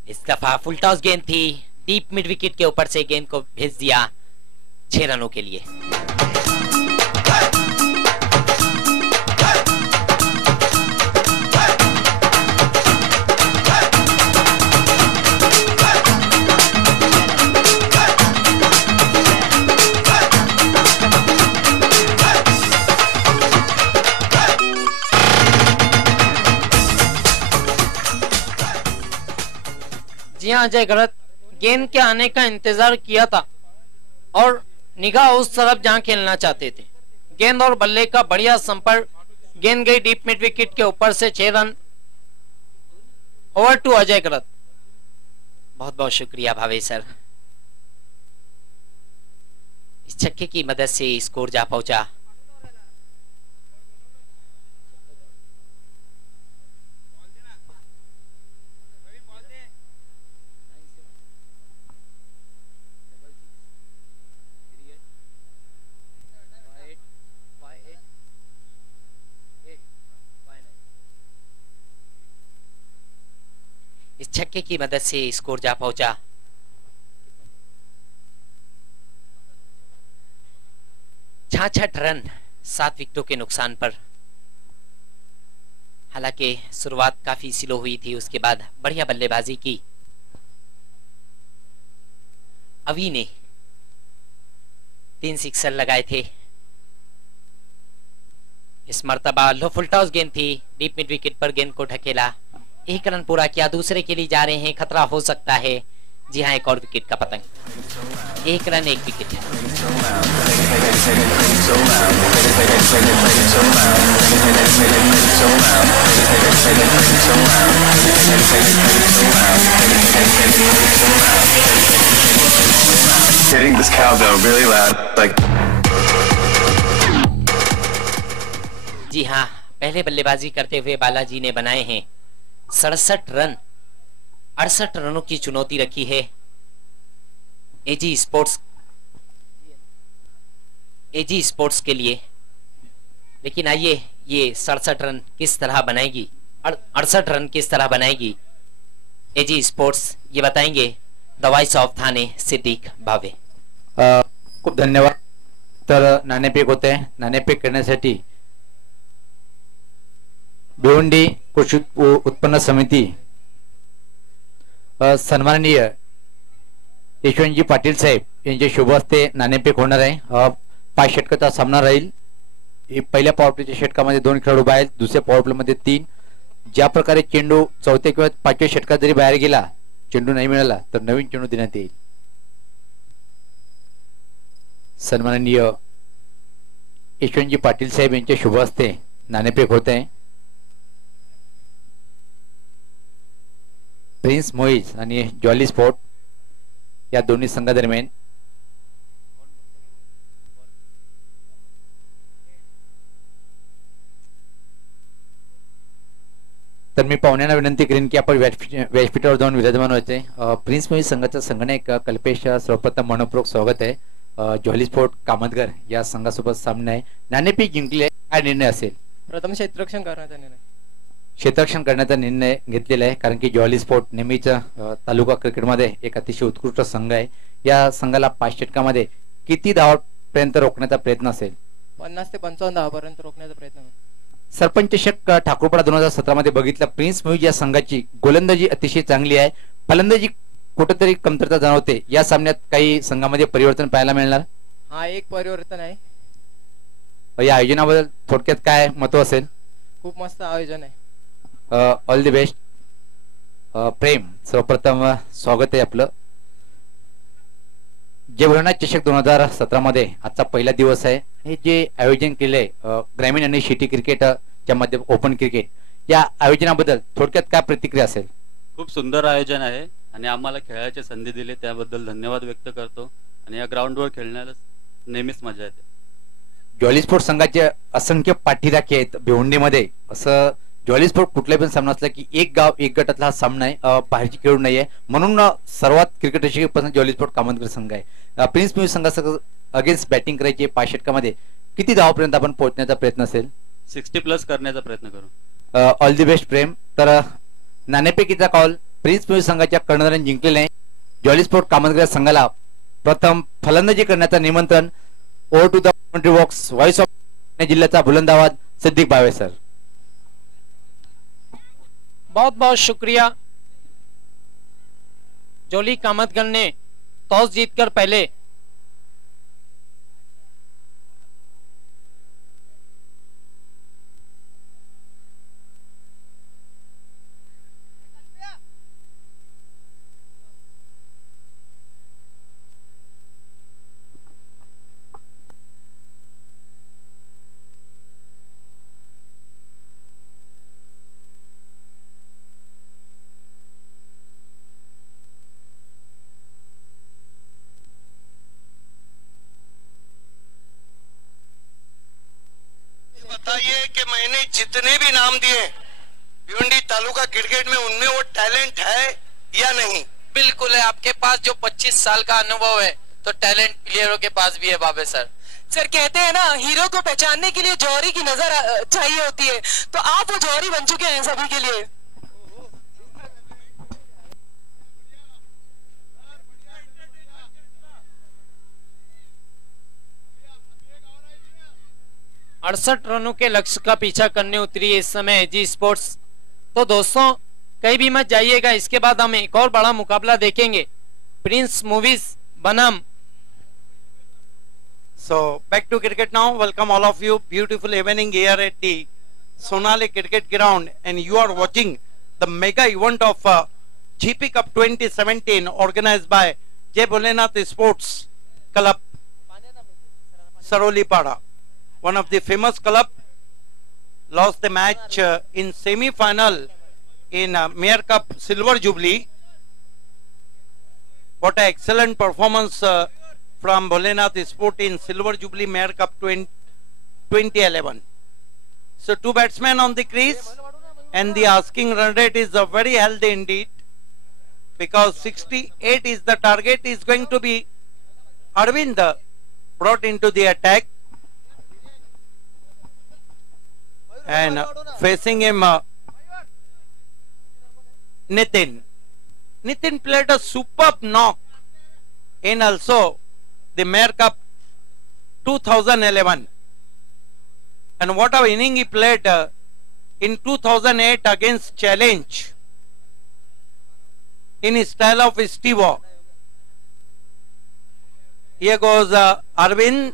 इस दफा फुल टॉस गेंद थी, डीप मिड विकेट के ऊपर से गेंद को भेज दिया 6 रनों के लिए. जी हाँ अजय गलत, गेंद के आने का इंतजार किया था और निगाह उस तरफ जहां खेलना चाहते थे. गेंद और बल्ले का बढ़िया संपर्क, गेंद गई डीप मिड विकेट के ऊपर से 6 रन. ओवर टू अजय गलत. बहुत बहुत शुक्रिया भावेश सर. इस छक्के की मदद से स्कोर जा पहुंचा. इस छक्के की मदद से स्कोर जा पहुंचा. 66 रन 7 विकेटों के नुकसान पर. हालांकि शुरुआत काफी स्लो हुई थी, उसके बाद बढ़िया बल्लेबाजी की. अवी ने 3 सिक्सर लगाए थे. इस मर्तबा लो फुल टॉस गेंद थी, डीप मिड विकेट पर गेंद को ढकेला. 1 रन पूरा किया, दूसरे के लिए जा रहे हैं, खतरा हो सकता है. जी हाँ, एक और विकेट का पतंग. 1 run 1 wicket. Hitting this cowbell really loud, like. जी हाँ, पहले बल्लेबाजी करते हुए बालाजी ने बनाए हैं 67 रन. 68 रनों की चुनौती रखी है एजी स्पोर्ट्स के लिए. लेकिन आइए, ये 67 रन किस तरह बनाएगी, 68 रन किस तरह बनाएगी एजी स्पोर्ट्स, ये बताएंगे द वॉइस ऑफ थाने सिद्दीक भावे. खूप धन्यवाद. तर नाणेफेक होते. नाणेफेक करण्यासाठी भिवंडी कृषी उत्पन्न समिती सन्माननीय यशवंतजी पाटील साहेब यांच्या शुभ हस्ते नाणेफेक होणार आहे. 5 षटकाचा सामना राहील. पहिल्या पॉवर प्लेच्या षटकामध्ये 2 खेळाडू उभे आहेत, दुसऱ्या पॉवर प्ले मध्ये 3. ज्या प्रकारे चेंडू 4थ्या किंवा 5व्या षटकात जरी बाहेर गेला, चेंडू नाही मिळाला तर नवीन चेंडू देण्यात येईल. सन्माननीय यशवंतजी पाटील साहेब यांच्या शुभ हस्ते नाणेफेक होत आहे. प्रिन्स मोईज आणि जॉली स्पोर्ट या दोन्ही संघादरम्यान तर मी पाहुण्यांना विनंती करेन की आपण व्यासपीठावर जाऊन विराजमान व्हायचे. प्रिन्स मोईज संघाचा संघनायक कल्पेश सर्वप्रथम मनपूर्वक स्वागत आहे. जॉली स्पोर्ट कामतगर या संघासोबत सामना आहे. नाणेफेक जिंकले, काय निर्णय असेल? प्रथम क्षेत्ररक्षण करण्याचा निर्णय. क्षेत्ररक्षण करण्याचा निर्णय घेतलेला आहे, कारण की जॉली स्पोर्ट नेहमीच तालुका क्रिकेटमध्ये एक अतिशय उत्कृष्ट संघ आहे. या संघाला 5 षटकामध्ये किती धावांपर्यंत रोखण्याचा प्रयत्न असेल? 50 ते 55 धावांपर्यंत रोखण्याचा प्रयत्न करू. सरपंच चषक ठाकूरपाडा 2017 मध्ये बघितलं, प्रिन्स मोईज या संघाची गोलंदाजी अतिशय चांगली आहे, फलंदाजी कुठेतरी कमतरता जाणवते. या सामन्यात काही संघामध्ये परिवर्तन पाहायला मिळणार? हा एक परिवर्तन आहे. या आयोजनाबद्दल थोडक्यात काय महत्व असेल? खूप मस्त आयोजन आहे. All the best. प्रेम, सर्वप्रथम स्वागत आहे आपलं. जे भोलेनाथ चषक 2017 मध्ये आजचा पहिला दिवस आहे. हे जे आयोजन केलंय ग्रामीण आणि सिटी क्रिकेटच्या मध्ये ओपन क्रिकेट, या आयोजनाबद्दल थोडक्यात काय प्रतिक्रिया असेल? खूप सुंदर आयोजन आहे आणि आम्हाला खेळायची संधी दिली त्याबद्दल धन्यवाद व्यक्त करतो. आणि या ग्राउंडवर खेळण्याला नेहमीच मजा येते. जॉली स्पोर्ट संघाचे असंख्य पाठीराखे आहेत भिवंडीमध्ये. असं जॉली स्पोर्ट कुठलाही पण सामना असला की एक गाव एक गटातला हा सामना आहे, बाहेरची खेळून नाहीये. म्हणून सर्वात क्रिकेट रसिकपसंत जॉली स्पोर्ट कामतगर संघ आहे. प्रिन्स मोईज संघासह अगेन्स्ट बॅटिंग करायची 5 षटकामध्ये किती धावापर्यंत आपण पोहोचण्याचा प्रयत्न असेल? 60+ करण्याचा प्रयत्न करू. ऑल दी बेस्ट प्रेम. तर नाणेफेकीचा कॉल प्रिन्स मोईज संघाच्या कर्णधाराने जिंकलेला आहे. जॉली स्पोर्ट कामतगर संघाला प्रथम फलंदाजी करण्याचा निमंत्रण. Over to the commentary box, voice of जिल्ह्याचा बुलंद आवाज सिद्दीक भावे सर. बहुत बहुत शुक्रिया. जॉली कामतगर ने टॉस जीतकर पहले बताइए कि मैंने जितने भी नाम दिए भिवंडी तालुका क्रिकेट में, उनमें वो टैलेंट है या नहीं? बिल्कुल है. आपके पास जो 25 साल का अनुभव है तो टैलेंट प्लेयरों के पास भी है बाबे सर. सर कहते हैं ना, हीरो को पहचानने के लिए जौहरी की नजर चाहिए होती है, तो आप वो जौहरी बन चुके हैं सभी के लिए. अड़सठ रनों के लक्ष्य का पीछा करने उतरी है इस समय एजी स्पोर्ट्स. तो दोस्तों कहीं भी मत जाइएगा, इसके बाद हम एक और बड़ा मुकाबला देखेंगे. प्रिंस मूवीज बनाम. So back to cricket now. Welcome all of you. Beautiful evening here at the Sonali Cricket Ground, and you are watching the mega event of GP Cup 2017 organized by Jai Bholenath Sports Club Sarolipada. One of the famous club lost the match in semi-final in Mayor Cup Silver Jubilee. What an excellent performance from Bholenath Sport in Silver Jubilee Mayor Cup 2011. So 2 batsmen on the crease, and the asking run rate is very healthy indeed, because 68 is the target. Is going to be Arvind brought into the attack, and facing him Nitin. Nitin played a superb knock in also the Mayor Cup 2011, and what a inning he played in 2008 against Challenge in his style of Steve-O. Here goes Arvind.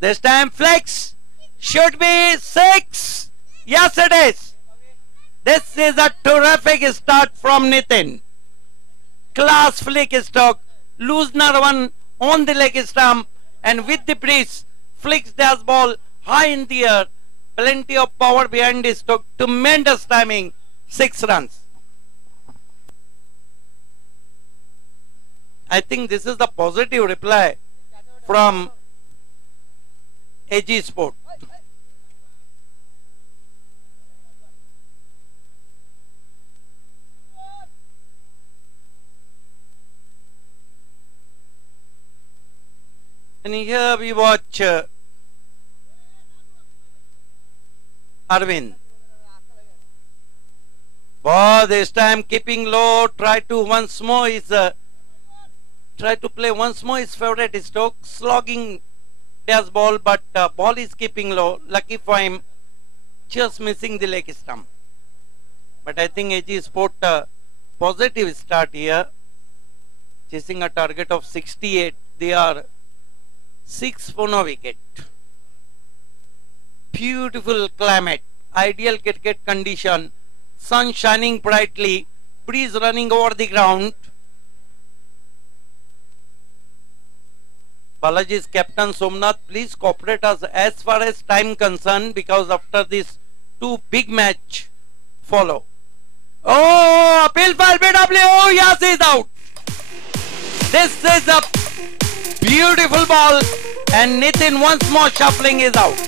This time flex, should be 6. Yes, it is. This is a terrific start from Nitin. Class flick stroke, Loosener one on the leg stump, and with the breeze flicks dash ball high in the air. Plenty of power behind this stroke. Tremendous timing. 6 runs. I think this is the positive reply from AG Sport. And here we watch Arvind. But this time keeping low, try to once more try to play once more his favorite stroke, slogging dash ball, but ball is keeping low. Lucky for him, just missing the leg stump. But I think AG Sport positive start here, chasing a target of 68. They are 6 for no wicket. Beautiful climate, ideal cricket condition, sun shining brightly, breeze running over the ground. Balaji's captain Somnath, please cooperate us as far as time concerned, because after this 2 big match follow. Oh, appeal for BW. Oh, yes, he's out. This is a beautiful ball, and Nitin once more shuffling is out.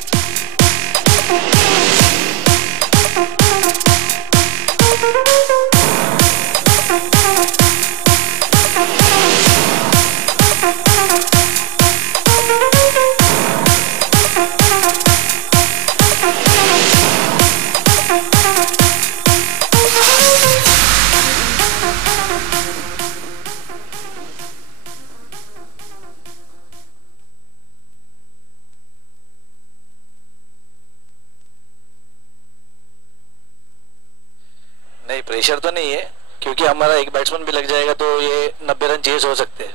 नहीं, pressure तो नहीं है, क्योंकि हमारा एक batsman भी लग जाएगा तो ये 90 रन चेज हो सकते हैं।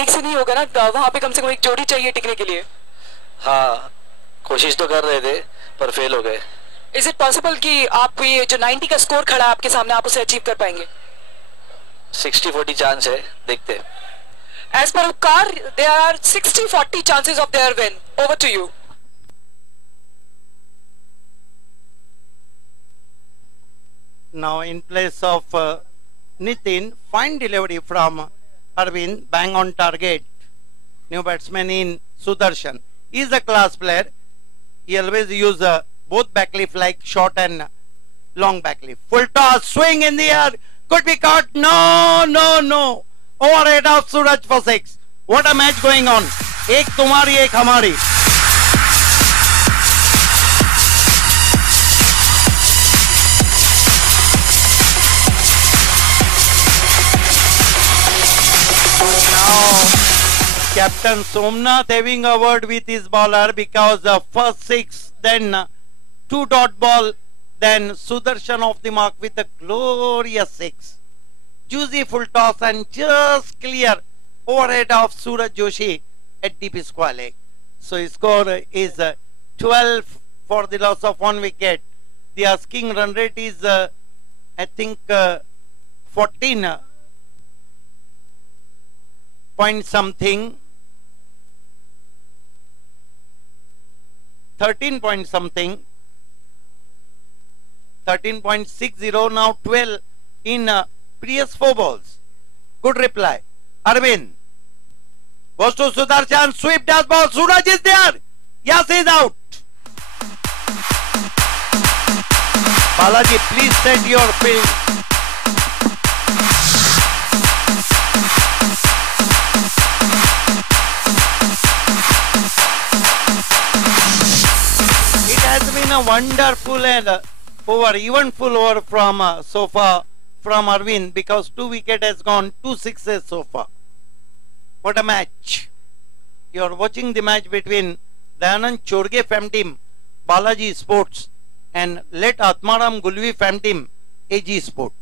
एक से नहीं होगा ना, वहाँ पे कम से कम एक जोड़ी चाहिए टिकने के लिए। हाँ, कोशिश तो कर रहे थे पर फेल हो गए। इज इट पॉसिबल कि आप ये जो 90 का स्कोर खड़ा है आपके सामने, आप उसे अचीव कर पाएंगे? 60-40 चांस है, देखते हैं। As per Ukar, there are 60-40 chances of their win. Over to you. Now in place of Nitin, fine delivery from Arvind, bang on target. New batsman in Sudarshan. He is a class player. He always use both backlift like short and long backlift. Full toss, swing in the air, could be caught. No, no, no. Overhead of Suraj for 6. What a match going on. Ek tumhari, ek hamari. Captain Somnath having a word with his bowler, because first 6, then 2 dot ball, then Sudarshan off the mark with a glorious 6. Juicy full toss and just clear overhead of Suraj Joshi at deep square leg. So his score is 12 for the loss of 1 wicket. The asking run rate is I think 14 point something, 13 point something, 13.60, now 12 in previous 4 balls. Good reply. Arvind goes to Sudarshan, sweep dash ball, Suraj is there. Yes, he is out. Balaji, please set your field. It has been a wonderful and eventful over from so far from Arvind, because 2 wicket has gone, 2 sixes so far. What a match. You are watching the match between Dayanand Chorge Fam Team, Balaji Sports, and Let Atmaram Gulvi Fam Team, AG Sport.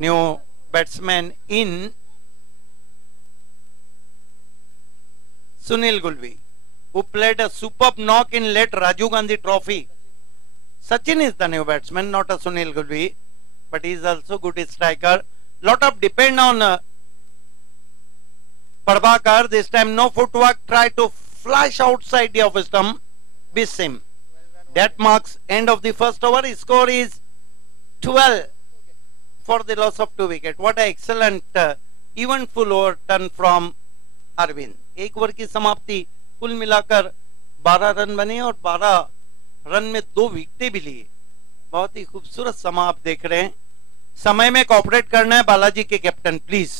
New batsman in Sunil Gulvi, who played a superb knock in late Rajiv Gandhi Trophy. Sachin is the new batsman, not a Sunil Gulvi, but he is also good striker. Lot of depend on Prabhakar. This time no footwork, try to flash outside the off stump, miss him. That marks end of the first over. His score is 12 for the loss of 2 wickets. What an excellent eventful overturn from Arvind. एक over की समाप्ति, कुल मिलाकर 12 run बने और 12 run में 2 विकेटें भी लिए. बहुत ही खूबसूरत समा आप देख रहे हैं. समय में कोऑपरेट करना है बालाजी के कैप्टन प्लीज.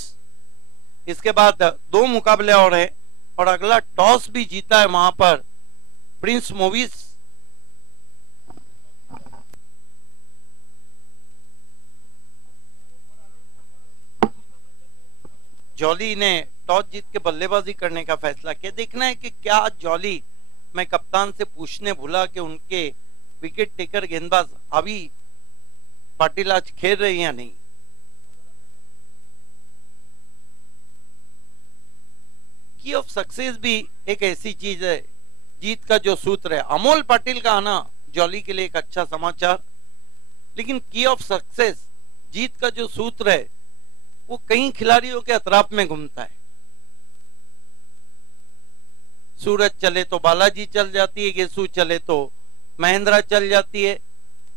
इसके बाद 2 मुकाबले और हैं और अगला टॉस भी जीता है वहां पर प्रिंस मूवीज. जॉली ने टॉस जीत के बल्लेबाजी करने का फैसला किया. देखना है कि क्या जॉली, मैं कप्तान से पूछने भूला कि उनके विकेट टेकर गेंदबाज अभी पाटिल आज खेल रही या नहीं. की ऑफ सक्सेस भी एक ऐसी चीज है, जीत का जो सूत्र है. अमोल पाटिल का आना जॉली के लिए एक अच्छा समाचार, लेकिन की ऑफ सक्सेस, जीत का जो सूत्र है, वो कई खिलाड़ियों के अतराफ में घूमता है. सूरज चले तो बालाजी चल जाती है, गेसू चले तो महेंद्रा चल जाती है,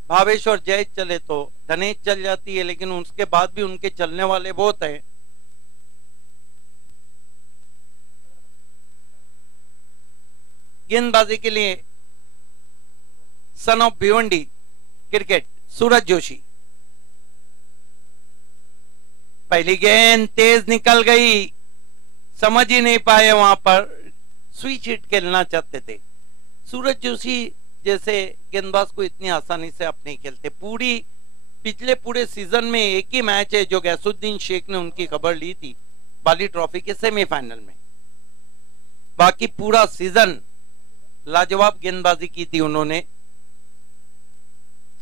भावेश और जय चले तो धनेश चल जाती है, लेकिन उसके बाद भी उनके चलने वाले बहुत हैं. गेंदबाजी के लिए सन ऑफ भिवंडी क्रिकेट सूरज जोशी. पहली गेंद तेज निकल गई, समझ ही नहीं पाए, वहां पर स्विच हिट खेलना चाहते थे. सूरज जोशी जैसे गेंदबाज को इतनी आसानी से आप नहीं खेलते. पिछले पूरे सीजन में एक ही मैच है जो गैसुद्दीन शेख ने उनकी खबर ली थी बाली ट्रॉफी के सेमीफाइनल में. बाकी पूरा सीजन लाजवाब गेंदबाजी की थी उन्होंने.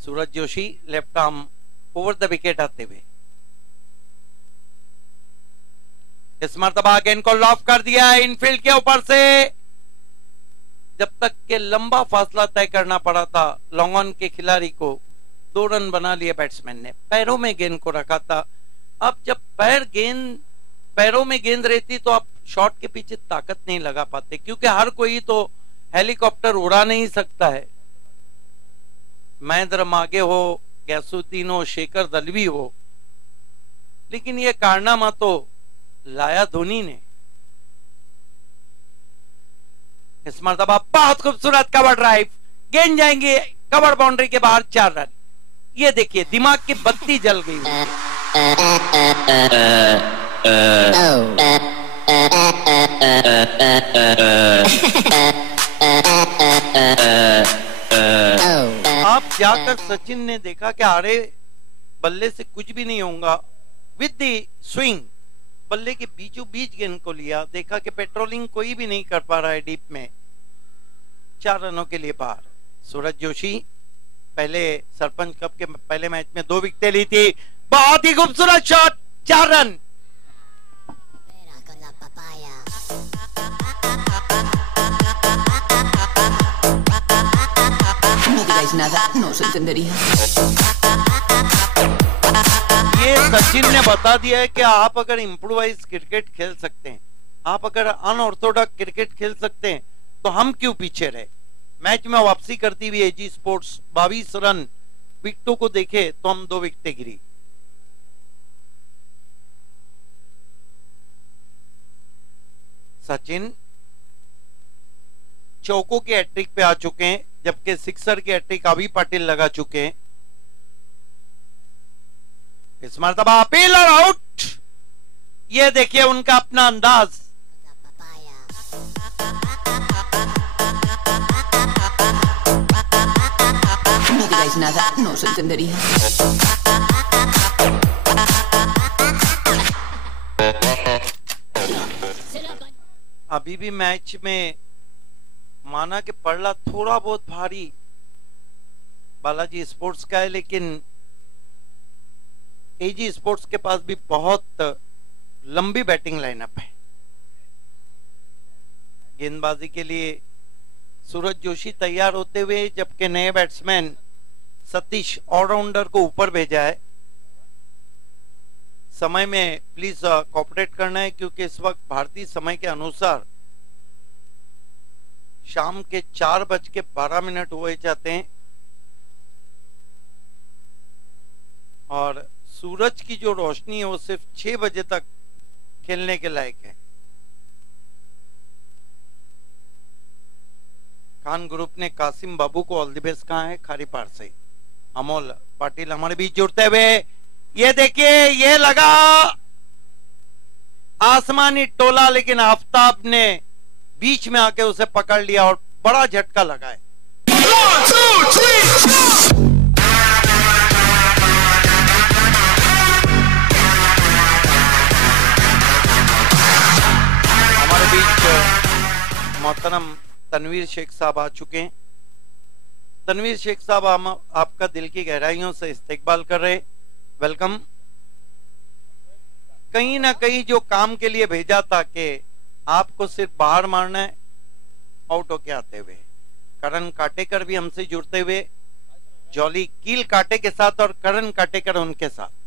Suraj Joshi left arm over the wicket आते हुए इस मर्तबा गेंद को लॉफ कर दिया इनफील्ड के ऊपर से. जब तक के लंबा फासला तय करना पड़ा था लॉन्ग ऑन के खिलाड़ी को, 2 रन बना लिए बैट्समैन ने. पैरों में गेंद को रखा था. अब जब पैरों में गेंद रहती तो आप शॉट के पीछे ताकत नहीं लगा पाते, क्योंकि हर कोई तो हेलीकॉप्टर उड़ा नहीं सकता है. महेंद्र मागे हो, गैसुद्दीन हो, शेखर दलवी हो, लेकिन ये कारनामा तो लाया धोनी ने. इस मर्तबा बहुत खूबसूरत कवर ड्राइव, गेंद जाएंगे कवर बाउंड्री के बाहर, 4 रन. ये देखिए दिमाग की बत्ती जल गई. आप जाकर सचिन ने देखा कि अरे बल्ले से कुछ भी नहीं होगा. विद द स्विंग बल्ले के बीचों बीच गेंद को लिया, देखा कि पेट्रोलिंग कोई भी नहीं कर पा रहा है डीप में. 4 रनों के लिए बाहर. सूरज जोशी पहले सरपंच कप के पहले मैच में 2 विकेटें ली थी. बहुत ही खूबसूरत shot, 4 run. No digáis nada, no os entendería. ये सचिन ने बता दिया है कि आप अगर इम्प्रोवाइज क्रिकेट खेल सकते हैं, आप अगर अनऑर्थोडॉक्स क्रिकेट खेल सकते हैं, तो हम क्यों पीछे रहे. मैच में वापसी करती हुई एजी स्पोर्ट्स 22 रन विकेटों को देखे तो हम 2 विकेटें गिरी. सचिन चौकों के हैट्रिक पे आ चुके हैं, जबकि सिक्सर के हैट्रिक अभी पाटिल लगा चुके हैं. इस मर्तबा अपील और आउट. ये देखिए उनका अपना अंदाज. No digáis nada, no os entendería. अभी भी मैच में माना कि पड़ला थोड़ा बहुत भारी बालाजी स्पोर्ट्स का है, लेकिन एजी स्पोर्ट्स के पास भी बहुत लंबी बैटिंग लाइनअप है। गेंदबाजी के लिए सूरज जोशी तैयार होते हुए, जबकि नए बैट्समैन सतीश ऑलराउंडर को ऊपर भेजा है। समय में प्लीज कोऑपरेट करना है, क्योंकि इस वक्त भारतीय समय के अनुसार शाम के 4:12 हुए जाते हैं और सूरज की जो रोशनी है वो सिर्फ 6 बजे तक खेलने के लायक है। खान ग्रुप ने कासिम बाबू को ऑल द बेस्ट कहा है खारीपार से। अमोल पाटिल हमारे बीच जुड़ते हुए, ये देखिए ये लगा आसमानी टोला, लेकिन आफताब ने बीच में आके उसे पकड़ लिया और बड़ा झटका लगा है। हमारे बीच मोहतरम तनवीर शेख साहब आ चुके हैं। तनवीर शेख साहब, हम आपका दिल की गहराइयों से इस्तकबाल कर रहे, वेलकम। कहीं ना कहीं जो काम के लिए भेजा था कि आपको सिर्फ बाहर मारना है, आउट होके आते हुए करण काटेकर भी हमसे जुड़ते हुए, जॉली कील काटे के साथ और करण काटेकर उनके साथ।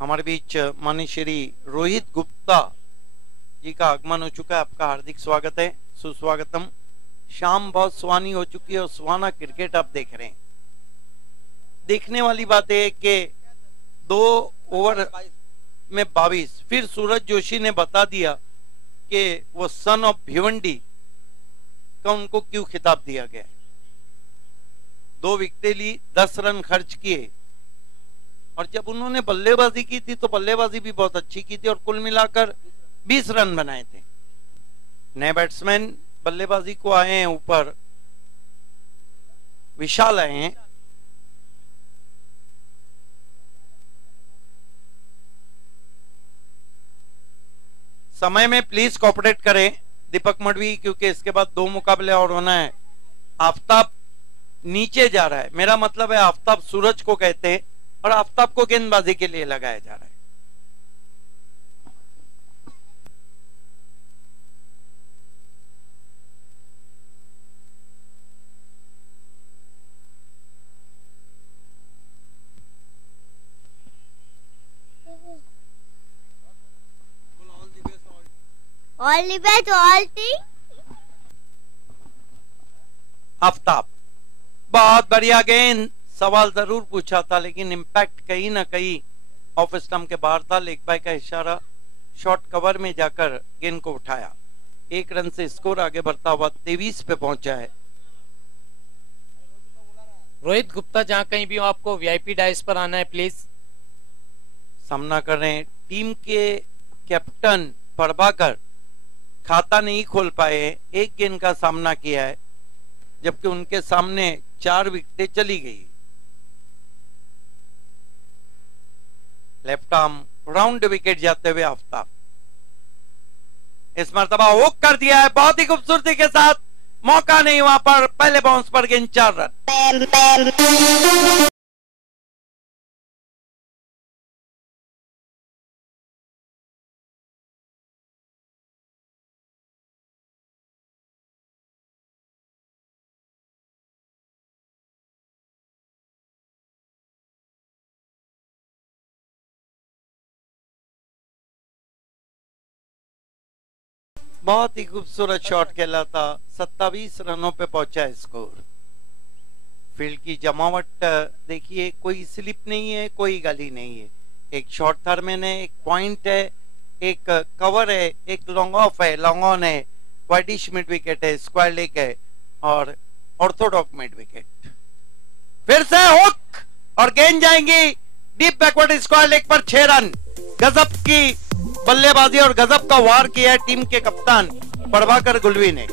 हमारे बीच माननीय श्री रोहित गुप्ता जी का आगमन हो चुका है, आपका हार्दिक स्वागत है, सुस्वागतम। शाम बहुत सुहानी हो चुकी है और सुहाना क्रिकेट आप देख रहे हैं। देखने वाली बात है कि 2 ओवर में 22, फिर सूरज जोशी ने बता दिया कि वो सन ऑफ भिवंडी का उनको क्यों खिताब दिया गया। 2 विकेटें ली, 10 रन खर्च किए और जब उन्होंने बल्लेबाजी की थी तो बल्लेबाजी भी बहुत अच्छी की थी और कुल मिलाकर 20 रन बनाए थे। नए बैट्समैन बल्लेबाजी को आए हैं ऊपर, विशाल आए हैं। समय में प्लीज कोऑपरेट करें दीपक मडवी, क्योंकि इसके बाद 2 मुकाबले और होना है। आफताब नीचे जा रहा है, मेरा मतलब है आफताब सूरज को कहते हैं और आफताब को गेंदबाजी के लिए लगाया जा रहा है। All the best, all team. Aftab बहुत बढ़िया गेंद, सवाल जरूर पूछा था लेकिन इम्पैक्ट कहीं ना कहीं ऑफ स्टंप के बाहर था। लेग बाय का इशारा, शॉर्ट कवर में जाकर गेंद को उठाया। 1 रन से स्कोर आगे बढ़ता हुआ 23 पे पहुंचा है। रोहित गुप्ता, जहां कहीं भी हो आपको वीआईपी डाइस पर आना है प्लीज। सामना कर रहे हैं टीम के कैप्टन प्रभाकर, खाता नहीं खोल पाए, 1 गेंद का सामना किया है जबकि उनके सामने 4 विकेटें चली गई। लेफ्ट आर्म राउंड विकेट जाते हुए आफताब इस मर्तबा हुक कर दिया है बहुत ही खूबसूरती के साथ। मौका नहीं वहां पर, पहले बाउंस पर गेंद 4 रन। बहुत ही खूबसूरत शॉट खेला था, 27 रनों पे पहुंचा स्कोर। फील्ड की जमावट देखिए, कोई स्लिप नहीं है, कोई गली नहीं है। एक शॉर्ट थर्मन है, एक पॉइंट है, एक कवर है, एक लॉन्ग ऑफ है, लॉन्ग ऑन है, वाइडिश मिड विकेट है, स्क्वायर लेग है और ऑर्थोडॉक्स मिड विकेट। फिर से हुक और गेंद जाएंगी डीप बैकवर्ड स्क्वायर लेग पर 6 रन। गजब की बल्लेबाजी और गजब का वार किया है टीम के कप्तान प्रभाकर गुलवी ने।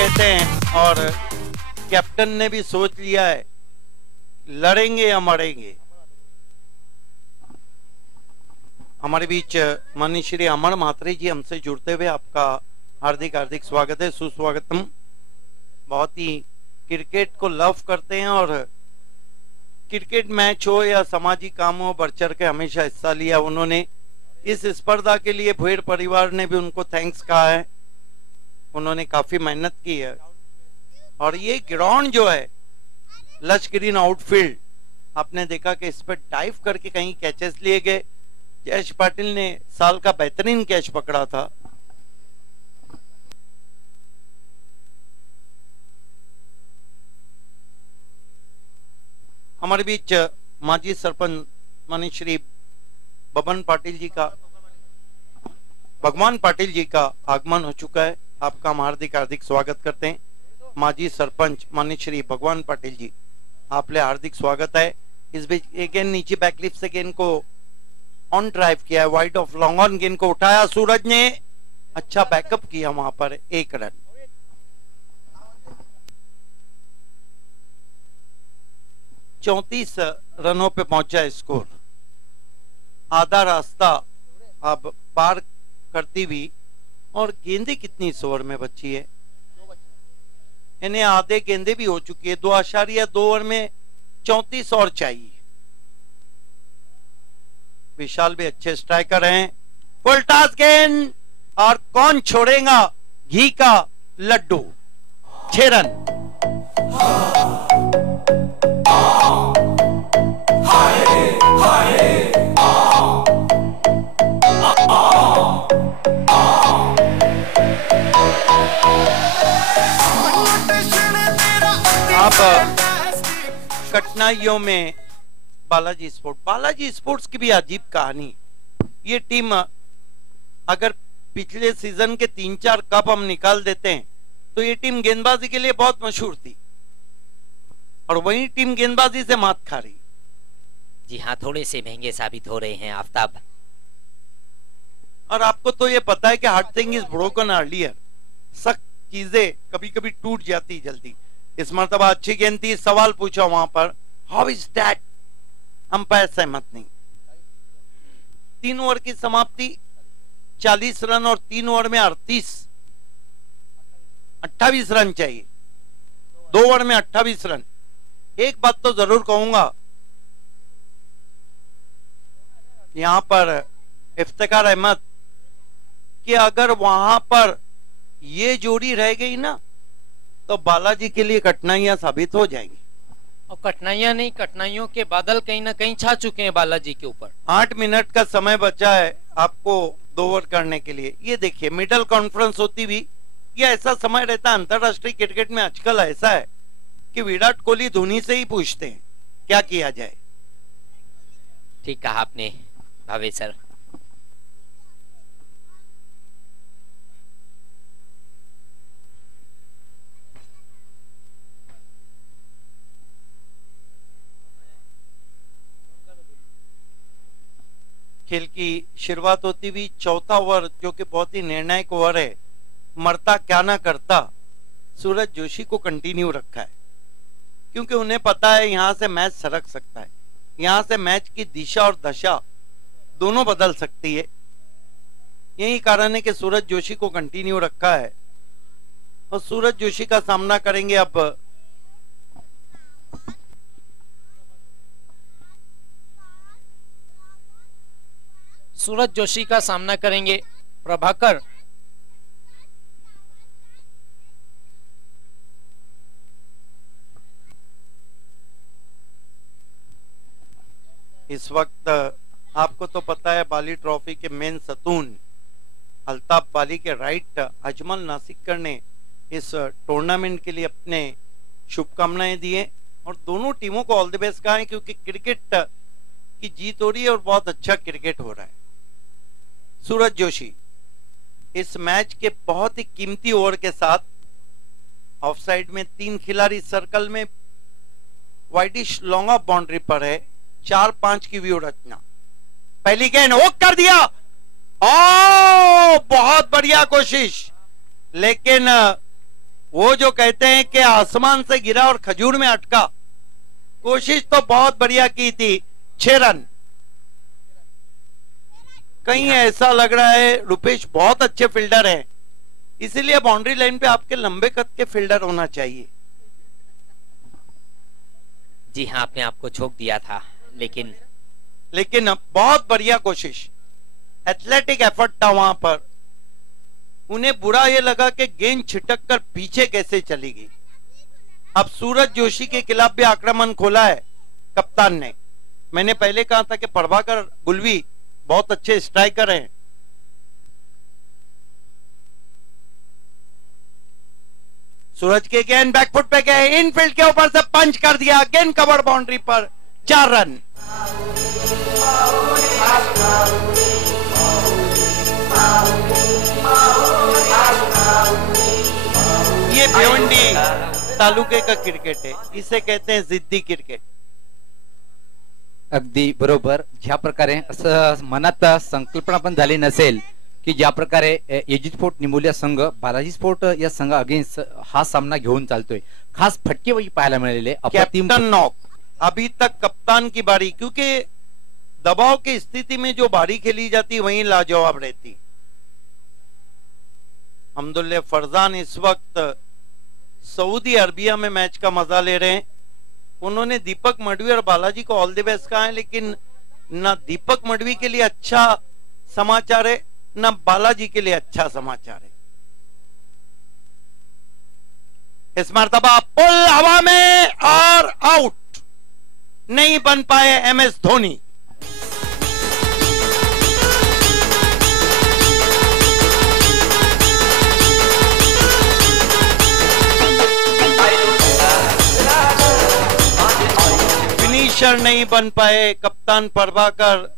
कहते हैं और कैप्टन ने भी सोच लिया है, लड़ेंगे या मरेंगे। हमारे बीच माननीय श्री अमर म्हात्रे जी हमसे जुड़ते हुए आपका हार्दिक हार्दिक स्वागत है, सुस्वागतम। बहुत ही क्रिकेट को लव करते हैं और क्रिकेट मैच हो या सामाजिक काम हो बढ़ चढ़ के हमेशा हिस्सा लिया उन्होंने। इस स्पर्धा के लिए भुईर परिवार ने भी उनको थैंक्स कहा है, उन्होंने काफी मेहनत की है। और ये ग्राउंड जो है लश ग्रीन आउटफील्ड, आपने देखा कि इस पर डाइव करके कहीं कैचेस लिए गए। जयेश पाटिल ने साल का बेहतरीन कैच पकड़ा था। हमारे बीच माजी सरपंच माननीय श्री भगवान पाटिल जी का आगमन हो चुका है। आपका हम हार्दिक हार्दिक स्वागत करते हैं। माजी सरपंच माननीय श्री भगवान पाटिल जी, आपले हार्दिक स्वागत है। इस बीच अगेन नीचे बैकलिप से गेंद को ऑन ड्राइव किया है, वाइड ऑफ लॉन्ग ऑन, गेंद को उठाया, सूरज ने अच्छा बैकअप किया वहां पर, 1 रन। चौंतीस रनों पे पहुंचा स्कोर। आधा रास्ता अब पार करती हुई, और गेंदे कितनी इस ओवर में बची है, इन्हें आधे गेंदे भी हो चुकी है। 2.2 ओवर में 34 और चाहिए। विशाल भी अच्छे स्ट्राइकर हैं। फुल टॉस गेंद, और कौन छोड़ेगा घी का लड्डू। 6 रन। अब कठिनाइयों में बालाजी स्पोर्ट्स की भी अजीब कहानी। ये टीम अगर पिछले सीजन के 3-4 कप हम निकाल देते हैं तो ये टीम गेंदबाजी के लिए बहुत मशहूर थी, और वही टीम गेंदबाजी से मात खा रही। जी हाँ, थोड़े से महंगे साबित हो रहे हैं आफ्ताब। और आपको तो ये पता है कि hard thing is broken earlier, सख्त चीजें कभी कभी टूट जाती जल्दी। इस मर्तबा अच्छी गेंद थी, सवाल पूछा वहां पर, हाउ इज दैट, अंपायर सहमत नहीं। 3 ओवर की समाप्ति, 40 रन, और 3 ओवर में 28 रन चाहिए। 2 ओवर में 28 रन। एक बात तो जरूर कहूंगा, यहां पर इफ्तिकार अहमद, कि अगर वहां पर ये जोड़ी रह गई ना तो बालाजी के लिए कठिनाइयां साबित हो जाएंगी। और कठिनाइयां नहीं, कठिनाइयों के बादल कहीं ना कहीं छा चुके हैं बालाजी के ऊपर। 8 मिनट का समय बचा है आपको 2 ओवर करने के लिए। ये देखिए, मिडल कॉन्फ्रेंस होती हुई ये ऐसा समय रहता है अंतरराष्ट्रीय क्रिकेट में। आजकल ऐसा है कि विराट कोहली धोनी से ही पूछते हैं क्या किया जाए। ठीक कहा आपने भावे सर। खेल की शुरुआत होती हुई 4था ओवर, जो कि बहुत ही निर्णायक ओवर है, मरता क्या ना करता, सूरज जोशी को कंटिन्यू रखा है, क्योंकि उन्हें पता है यहां से मैच सरक सकता है, यहां से मैच की दिशा और दशा दोनों बदल सकती है। यही कारण है कि सूरज जोशी को कंटिन्यू रखा है। और सूरज जोशी का सामना करेंगे अब सूरज जोशी का सामना करेंगे प्रभाकर। इस वक्त आपको तो पता है बाली ट्रॉफी के मेन सतून अल्ताफ बाली के राइट अजमल नासिकर ने इस टूर्नामेंट के लिए अपने शुभकामनाएं दी हैं, और दोनों टीमों को ऑल द बेस्ट कहा है, क्योंकि क्रिकेट की जीत हो रही है और बहुत अच्छा क्रिकेट हो रहा है। सूरज जोशी इस मैच के बहुत ही कीमती ओवर के साथ ऑफसाइड में 3 खिलाड़ी सर्कल में वाइडिश लॉन्ग ऑफ बाउंड्री पर है, 4-5 की व्यू रचना। पहली गेंद हुक कर दिया, ओ बहुत बढ़िया कोशिश, लेकिन वो जो कहते हैं कि आसमान से गिरा और खजूर में अटका, कोशिश तो बहुत बढ़िया की थी, 6 रन। कहीं ऐसा लग रहा है रुपेश बहुत अच्छे फील्डर हैं, इसीलिए बाउंड्री लाइन पे आपके लंबे कद के फील्डर होना चाहिए। जी हाँ, आपने आपको झोंक दिया था, लेकिन बहुत बढ़िया कोशिश, एथलेटिक एफर्ट था वहां पर। उन्हें बुरा ये लगा कि गेंद छिटक कर पीछे कैसे चली गई। अब सूरज जोशी के खिलाफ भी आक्रमण खोला है कप्तान ने। मैंने पहले कहा था कि प्रभाकर गुलवी बहुत अच्छे स्ट्राइकर हैं। सूरज के गेंद बैकफुट पे गए, इनफील्ड के ऊपर से पंच कर दिया, गेंद कवर बाउंड्री पर, 4 रन। ये भिवंडी तालुके का क्रिकेट है, इसे कहते हैं जिद्दी क्रिकेट। अगदी बरोबर. ज्या प्रकारे असं मनात संकल्पना पण झाली नसेल की ज्या प्रकारे एजी स्पोर्ट निमोलिया संघ बालाजी स्पोर्ट या संघ अगेन्स्ट हा सामना घेऊन चालतोय, खास फटकेबाजी पाहायला मिळालेले. कैप्टन नॉक, अभी तक कप्तान की बारी, क्योंकि दबाव की स्थिति में जो बारी खेली जाती वहीं लाजवाब रहती। अब्दुल्ला फरजान इस वक्त सऊदी अरबिया में मैच का मजा ले रहे हैं। उन्होंने दीपक मडवी और बालाजी को ऑल द बेस्ट कहा है, लेकिन ना दीपक मडवी के लिए अच्छा समाचार है ना बालाजी के लिए अच्छा समाचार है। इस मर्तबा पुल हवा में और आउट, नहीं बन पाए MS धोनी। फिनिशर नहीं बन पाए कप्तान प्रभाकर।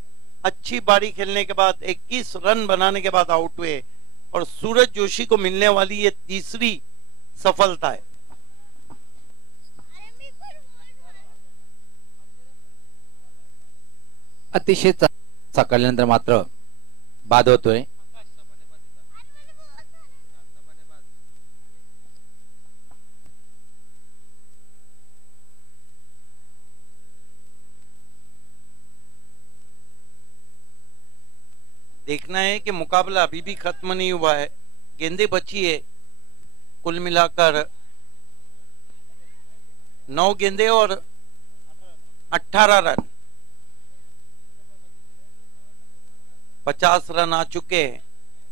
अच्छी बारी खेलने के बाद 21 रन बनाने के बाद आउट हुए और सूरज जोशी को मिलने वाली ये तीसरी सफलता है। अतिशय चकाळल्यानंतर मात्र बाद होतोय. देखना है कि मुकाबला अभी भी खत्म नहीं हुआ है, गेंदें बची है कुल मिलाकर 9 गेंदें और 18 रन, 50 रन आ चुके हैं।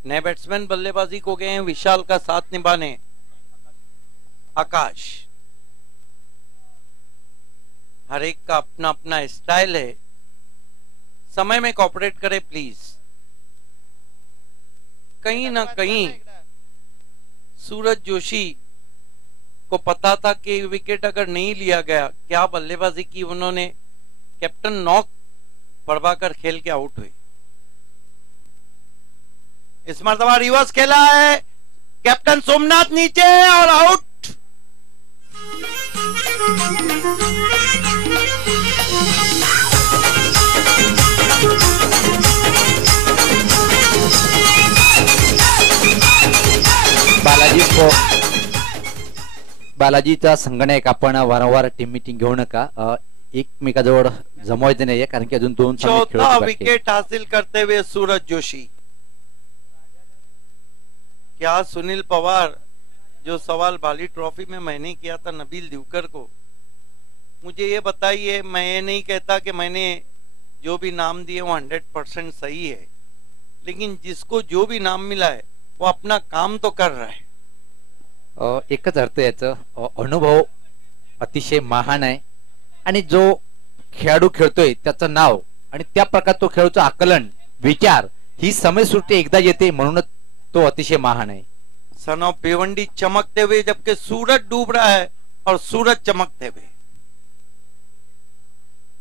नए बैट्समैन बल्लेबाजी को गए हैं विशाल का साथ निभाने, आकाश। हर एक का अपना अपना स्टाइल है, समय में कोऑपरेट करे प्लीज। कहीं ना कहीं सूरज जोशी को पता था कि विकेट अगर नहीं लिया गया, क्या बल्लेबाजी की उन्होंने। कैप्टन नॉक प्रभाकर खेल के आउट हुए। इस मर्तबा रिवर्स खेला है, कैप्टन सोमनाथ नीचे और आउट। बालाजीचा संगणक आपण वारंवार टीम मीटिंग घेऊ नका, एकमेकाजवळ जमवायचं नाहीये, कारण की अजून 2 चौथा विकेट हासिल करते हुए सूरज जोशी। क्या सुनील पवार, जो सवाल बाली ट्रॉफी में मैंने किया था नबील दिवकर को, मुझे ये बताइए, मैं ये नहीं कहता कि मैंने जो भी नाम दिए वो 100% सही है, लेकिन जिसको जो भी नाम मिला है वो अपना काम तो कर रहा है। एकच अर्थ याचं, अनुभव अतिशय महान आहे आणि जो खेळाडू खेळतोय त्याचं नाव आणि त्या प्रकार तो खेळाडूचं आकलन, विचार ही समय सुट्टी एकदा येते, म्हणूनच तो अतिशय महान है। सन ऑफ भिवंडी चमकते हुए जबकि सूरज डूब रहा है और सूरज चमकते हुए।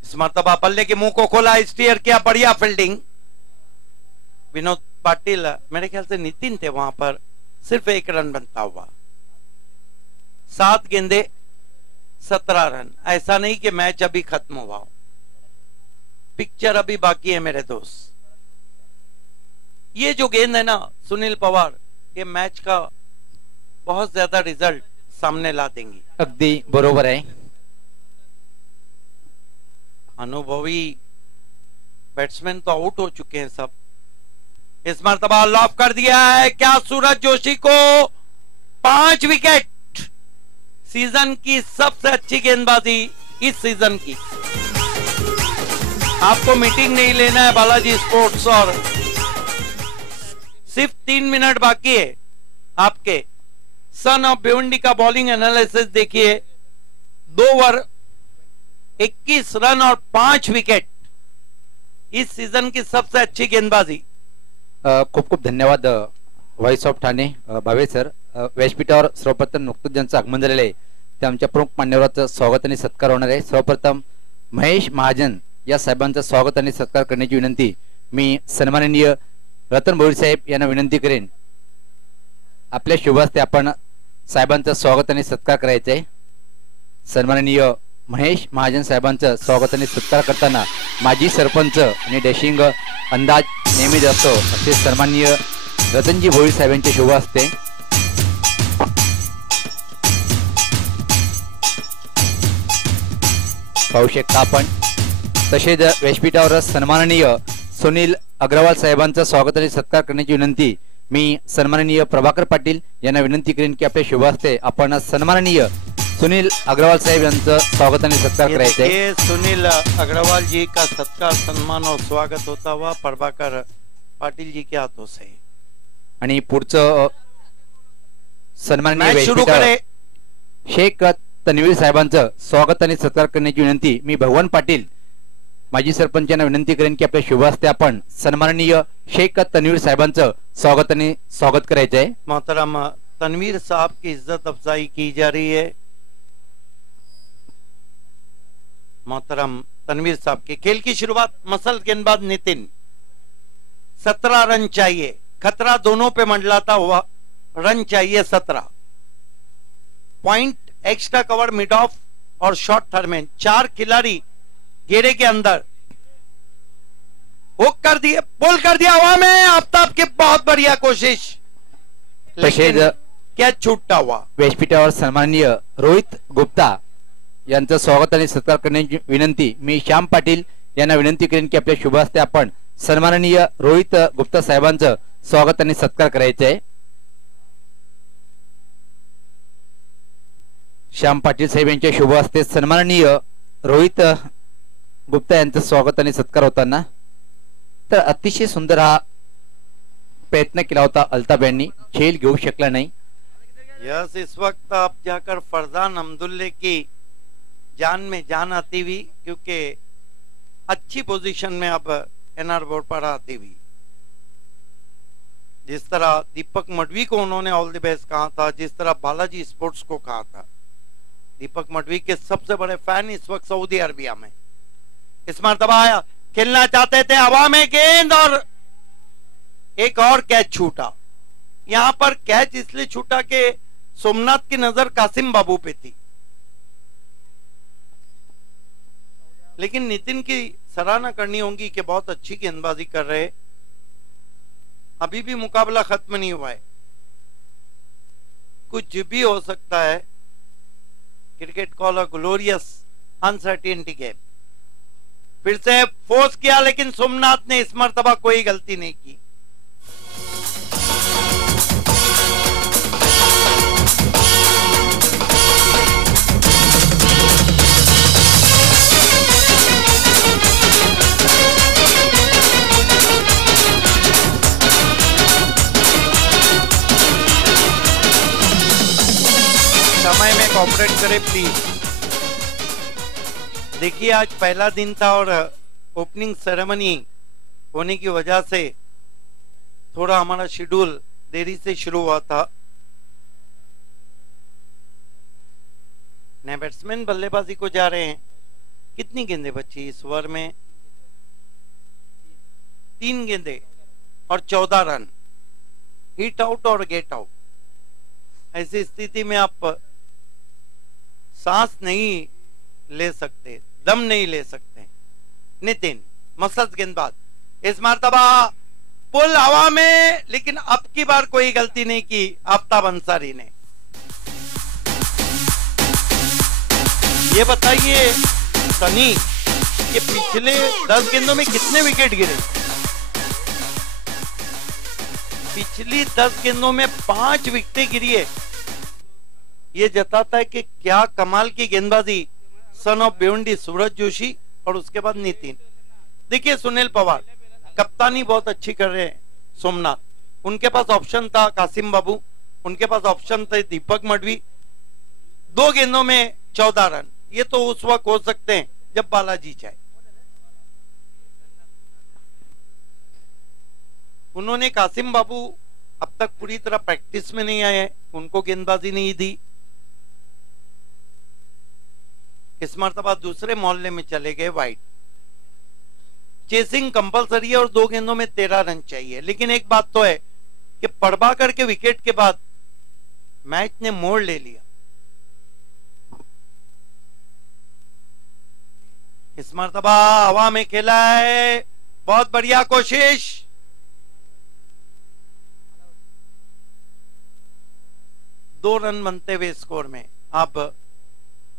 इस मर्तबा बल्ले के मुंह को खोला, स्टीयर किया, बढ़िया फील्डिंग। विनोद पाटिल, मेरे ख्याल से नितिन थे वहां पर, सिर्फ 1 रन बनता हुआ। 7 गेंदे 17 रन। ऐसा नहीं कि मैच अभी खत्म हुआ हो, पिक्चर अभी बाकी है मेरे दोस्त। ये जो गेंद है ना सुनील पवार, ये मैच का बहुत ज्यादा रिजल्ट सामने ला देंगी। अगदी बरोबर आहे। अनुभवी बैट्समैन तो आउट हो चुके हैं सब। इस मर्तबा लॉक कर दिया है, क्या सूरज जोशी को 5 विकेट। सीजन की सबसे अच्छी गेंदबाजी इस सीजन की। आपको मीटिंग नहीं लेना है बालाजी स्पोर्ट्स, और सिर्फ 3 मिनट बाकी है आपके। सन ऑफ भिवंडी का बॉलिंग एनालिसिस देखिए, 2 ओवर 21 रन और 5 विकेट। इस सीजन की सबसे अच्छी गेंदबाजी। खूप खूप धन्यवाद voice of Thane Bhave sir. व्यासपीठावर सर्वप्रथम नुकतंच ज्यांचं आगमन झालेलं आहे ते आमच्या प्रमुख मान्यवरांचं स्वागत आणि सत्कार होणार आहे। सर्वप्रथम महेश महाजन या साहेबांचं स्वागत आणि सत्कार करण्याची विनंती मी सन्माननीय रतन भोईर साहेब यांना विनंती करेन। आपल्या शुभ हस्ते आपण साहेबांचं स्वागत आणि सत्कार करायचं आहे। सन्माननीय महेश महाजन साहेबांचं स्वागत आणि सत्कार करताना माजी सरपंच आणि डॅशिंग अंदाज नेहमीच असतो असे सन्माननीय रतनजी भोईर साहेबांचे शुभ हस्ते। पाहू शकता आपण। तसेच व्यासपीठावर सन्माननीय सुनील अग्रवाल साहेबांचं स्वागत आणि सत्कार करण्याची विनंती मी सन्माननीय प्रभाकर पाटील यांना विनंती करेन की आपल्या शुभ हस्ते आपण सन्माननीय सुनील अग्रवाल साहेब यांचं स्वागत आणि सत्कार करायचं आहे। सुनील अग्रवाल जी का सत्कार, सम्मान और स्वागत होता हुआ प्रभाकर पाटिल जी के हाथों से। आणि पुढचं सन्माननीय शेख तन्वीर साहेबांचं स्वागत आणि सत्कार करण्याची विनंती मी भगवान पाटील माजी सरपंच यांना विनंती करेन की आपल्या शुभ हस्ते आपण सन्माननीय शेख तन्वीर साहेबांचं स्वागत आणि स्वागत करायचं आहे। मोहतरम तन्वीर साहब की इज्जत अफजाई की जा रही है। मोहतरम तनवीर साहब के खेल की शुरुआत मसल गेंदबाज नितिन। 17 रन चाहिए, खतरा दोनों पे मंडलाता हुआ, रन चाहिए 17। Point extra cover mid of और शॉर्ट थर्मेन, 4 खिलाड़ी घेरे के अंदर। हुक कर दिए, पुल कर दिया हवा में, आफ्ताब की बहुत बढ़िया कोशिश, लेकिन क्या छूटता हुआ। व्यासपीठावर सन्माननीय रोहित गुप्ता यांचं स्वागत आणि सत्कार करण्याची विनंती मी श्याम पाटील यांना विनंती करेन की आपल्या शुभ हस्ते आपण सन्माननीय रोहित गुप्ता साहेबांचं स्वागत आणि सत्कार करायचं आहे। श्याम पाटील साहेब यांच्या शुभ हस्ते सन्माननीय रोहित गुप्ता यांचं स्वागत आणि सत्कार होताना तर अतिशय सुंदर हा प्रयत्न केला होता अल्ताफ यांनी, खेल घेऊ शकला नहीं। यस, इस वक्त अब जाकर फरजान अब्दुल्ले की जान में जान आती हुई, क्योंकि अच्छी पोजीशन में अब एनआर बोर्ड पर आती हुई। जिस तरह दीपक मडवी को उन्होंने ऑल द बेस्ट कहा था, जिस तरह बालाजी स्पोर्ट्स को कहा था। दीपक मडवी के सबसे बड़े फैन इस वक्त सऊदी अरबिया में। इस मर्तबा आया, खेलना चाहते थे, हवा में गेंद और एक और कैच छूटा। यहां पर कैच इसलिए छूटा कि सोमनाथ की नजर कासिम बाबू पे थी, लेकिन नितिन की सराहना करनी होगी कि बहुत अच्छी गेंदबाजी कर रहे। अभी भी मुकाबला खत्म नहीं हुआ है, कुछ भी हो सकता है। क्रिकेट कॉल अ ग्लोरियस अनसर्टेनिटी गेम। फिर से फोर्स किया, लेकिन सोमनाथ ने इस मर्तबा कोई गलती नहीं की। समय में कोऑपरेट करें प्लीज। देखिए, आज पहला दिन था और ओपनिंग सेरेमनी होने की वजह से थोड़ा हमारा शेड्यूल देरी से शुरू हुआ था। नए बैट्समैन बल्लेबाजी को जा रहे हैं। कितनी गेंदें बची इस ओवर में? 3 गेंदें और 14 रन। हिट आउट और गेट आउट। ऐसी स्थिति में आप सांस नहीं ले सकते, दम नहीं ले सकते। नितिन मसद गेंदबाज, इस मर्तबा पुल हवा में, लेकिन अब की बार कोई गलती नहीं की आफ्ताब अंसारी ने। ये बताइए सनी कि पिछले 10 गेंदों में कितने विकेट गिरे? पिछली 10 गेंदों में 5 विकेटें गिरी है। ये जताता है कि क्या कमाल की गेंदबाजी सन ऑफ भिवंडी सूरज जोशी और उसके बाद नितिन। देखिए सुनील पवार कप्तानी बहुत अच्छी कर रहे हैं सोमनाथ, उनके पास ऑप्शन था कासिम बाबू, उनके पास ऑप्शन थे दीपक मडवी। 2 गेंदों में 14 रन, ये तो उस वक्त हो सकते हैं जब बालाजी चाहे। उन्होंने कासिम बाबू अब तक पूरी तरह प्रैक्टिस में नहीं आए हैं, उनको गेंदबाजी नहीं दी। इस मरतबा दूसरे मोहल्ले में चले गए वाइड। चेसिंग कंपलसरी है और 2 गेंदों में 13 रन चाहिए। लेकिन एक बात तो है कि पड़बाकर के विकेट के बाद मैच ने मोड़ ले लिया। इस मरतबा हवा में खेला है, बहुत बढ़िया कोशिश। दो रन बनते हुए स्कोर में। अब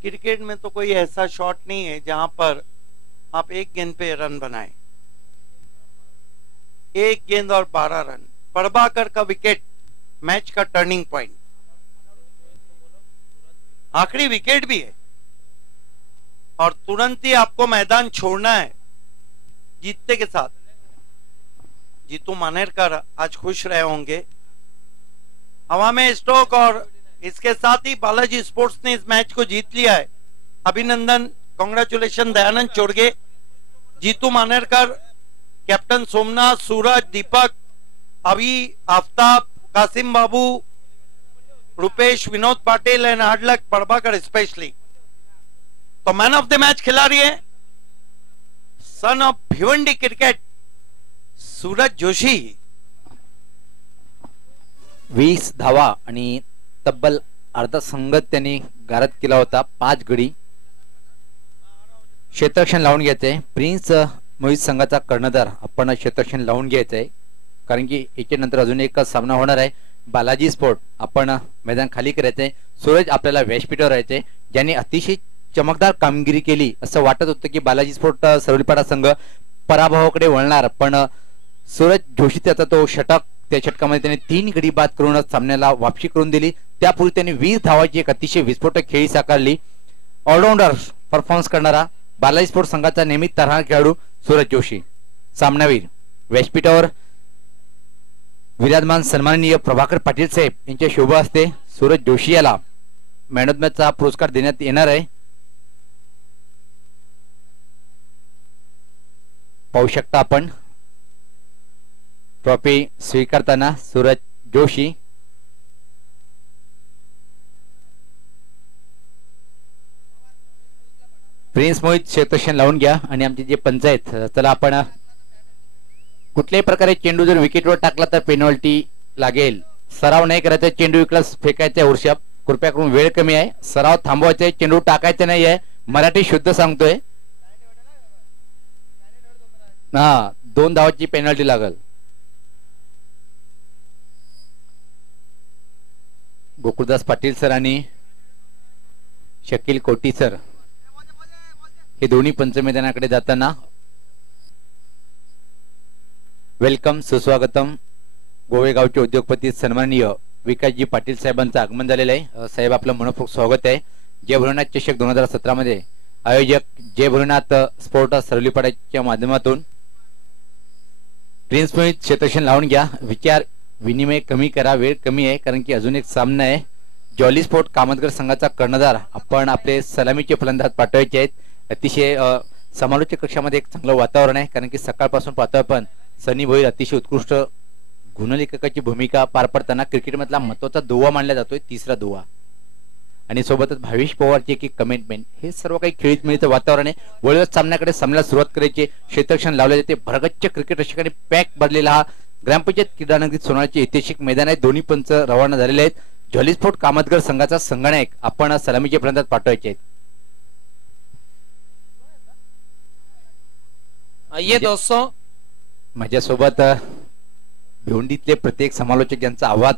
क्रिकेट में तो कोई ऐसा शॉट नहीं है जहां पर आप एक गेंद पे रन बनाएं। 1 गेंद और 12 रन। पड़बाकर का विकेट मैच का टर्निंग पॉइंट, आखिरी विकेट भी है और तुरंत ही आपको मैदान छोड़ना है जीतने के साथ। जीतू मानेरकर आज खुश रहे होंगे। हवा में स्ट्रोक और इसके साथ ही बालाजी स्पोर्ट्स ने इस मैच को जीत लिया है। अभिनंदन, congratulation Dayanand Chorge, Jitu Manerkar, captain Somnath, Suraj, Deepak, Abhi, Aftab, Kasim Babu, Rupesh, Vinod Patil and hard luck Padbakar specially. तो मैन ऑफ द मैच खिलाड़ी है son of Bhiwandi cricket Suraj Joshi. 20 धावा आणि तब्बल अर्धा संगत त्यांनी गारद केला होता। 5 गडी क्षेत्ररक्षण लावून घ्यायचंय। प्रिन्स मोहित संघाचा कर्णधार आपण क्षेत्ररक्षण लावून घ्यायचंय, कारण की याच्या नंतर अजून एक सामना होणार आहे। बालाजी स्पोर्ट आपण मैदान खाली करायचंय। सूरज आपल्याला व्यासपीठावर राहायचंय, ज्यांनी अतिशय चमकदार कामगिरी केली। असं वाटत होतं की बालाजी स्पोर्ट सरवलीपाडा संघ पराभवाकडे वळणार, पण सूरज जोशी त्याचा तो षटक, त्या षटकामध्ये त्याने 3 गडी बाद करून सामन्याला वापसी करून दिली। त्यापूर्वी त्यांनी 20 धावाची एक अतिशय विस्फोटक खेळी साकारली। ऑलराऊंडर परफॉर्मन्स करणारा बालाजी स्पोर्ट संघाचा नेहमी तऱ्हा खेळाडू सूरज जोशी। सामनावीर व्यासपीठावर विराजमान सन्माननीय प्रभाकर पाटील साहेब यांच्या शुभ हस्ते सूरज जोशी याला मॅन ऑफ द मॅचचा पुरस्कार देण्यात येणार आहे। पाहू शकता आपण ट्रॉफी स्वीकारताना सूरज जोशी। प्रिन्स मोहित क्षेत्ररक्षण लावून घ्या आणि आमचे जे पंच आहेत, चला आपण कुठल्याही प्रकारे चेंडू जर विकेटवर टाकला तर पेनल्टी लागेल। सराव नाही करायचा, चेंडू विकला फेकायचा। वर्षाप कृपया करून वेळ कमी आहे, सराव थांबवायचा आहे, चेंडू टाकायचा नाही आहे। मराठी शुद्ध सांगतोय। हा 2 धावाची पेनल्टी लागल। गोकुळदास पाटील सर आणि शकील कोटी सर हे दोन्ही पंच मैदानाकडे जाताना वेलकम सुस्वागतम। गोवेगावचे उद्योगपती सन्माननीय विकासजी पाटील साहेबांचं आगमन झालेलं आहे। साहेब आपलं मनपूर्वक स्वागत आहे। जय भोलेनाथ चषक 2017 मध्ये आयोजक जय भोलेनाथ स्पोर्ट सरवलीपाड्याच्या माध्यमातून प्रिन्स मोहित क्षेत्ररक्षण लावून घ्या। विचार विनिमय कमी करा, वेळ कमी आहे, कारण की अजून एक सामना आहे। जॉली स्पोर्ट कामतगर संघाचा कर्णधार आपण आपले सलामीचे फलंदाज पाठवायचे आहेत। अतिशय समालोचक कक्षामध्ये एक चांगलं वातावरण आहे, कारण की सकाळपासून पाहतोय आपण सनी भोईर अतिशय उत्कृष्ट गुणलेखकाची भूमिका पार पडताना क्रिकेटमधला महत्त्वाचा दुवा मानला जातोय, 3रा दुवा, आणि सोबतच भावेश पवारची एक कमेंटमेंट। हे सर्व काही खेळीत मिळतं वातावरण आहे। वळवत सामन्याकडे सामन्याला सुरुवात करायची, क्षेत्ररक्षण लावले जाते। भरगच्च क्रिकेट रसिकांनी पॅक भरलेला हा ग्रामपंचायत क्रीडानगरीत सोनाळ्याचे ऐतिहासिक मैदान आहे। दोन्ही पंच रवाना झालेले आहेत। जॉली स्पोर्ट कामतगर संघाचा संगणक आपण सलामीचे फलंदाज पाठवायचे आहेत। आइए दोस्तों, माझ्यासोबत भिवंडीतले प्रत्येक समालोचक यांचा आवाज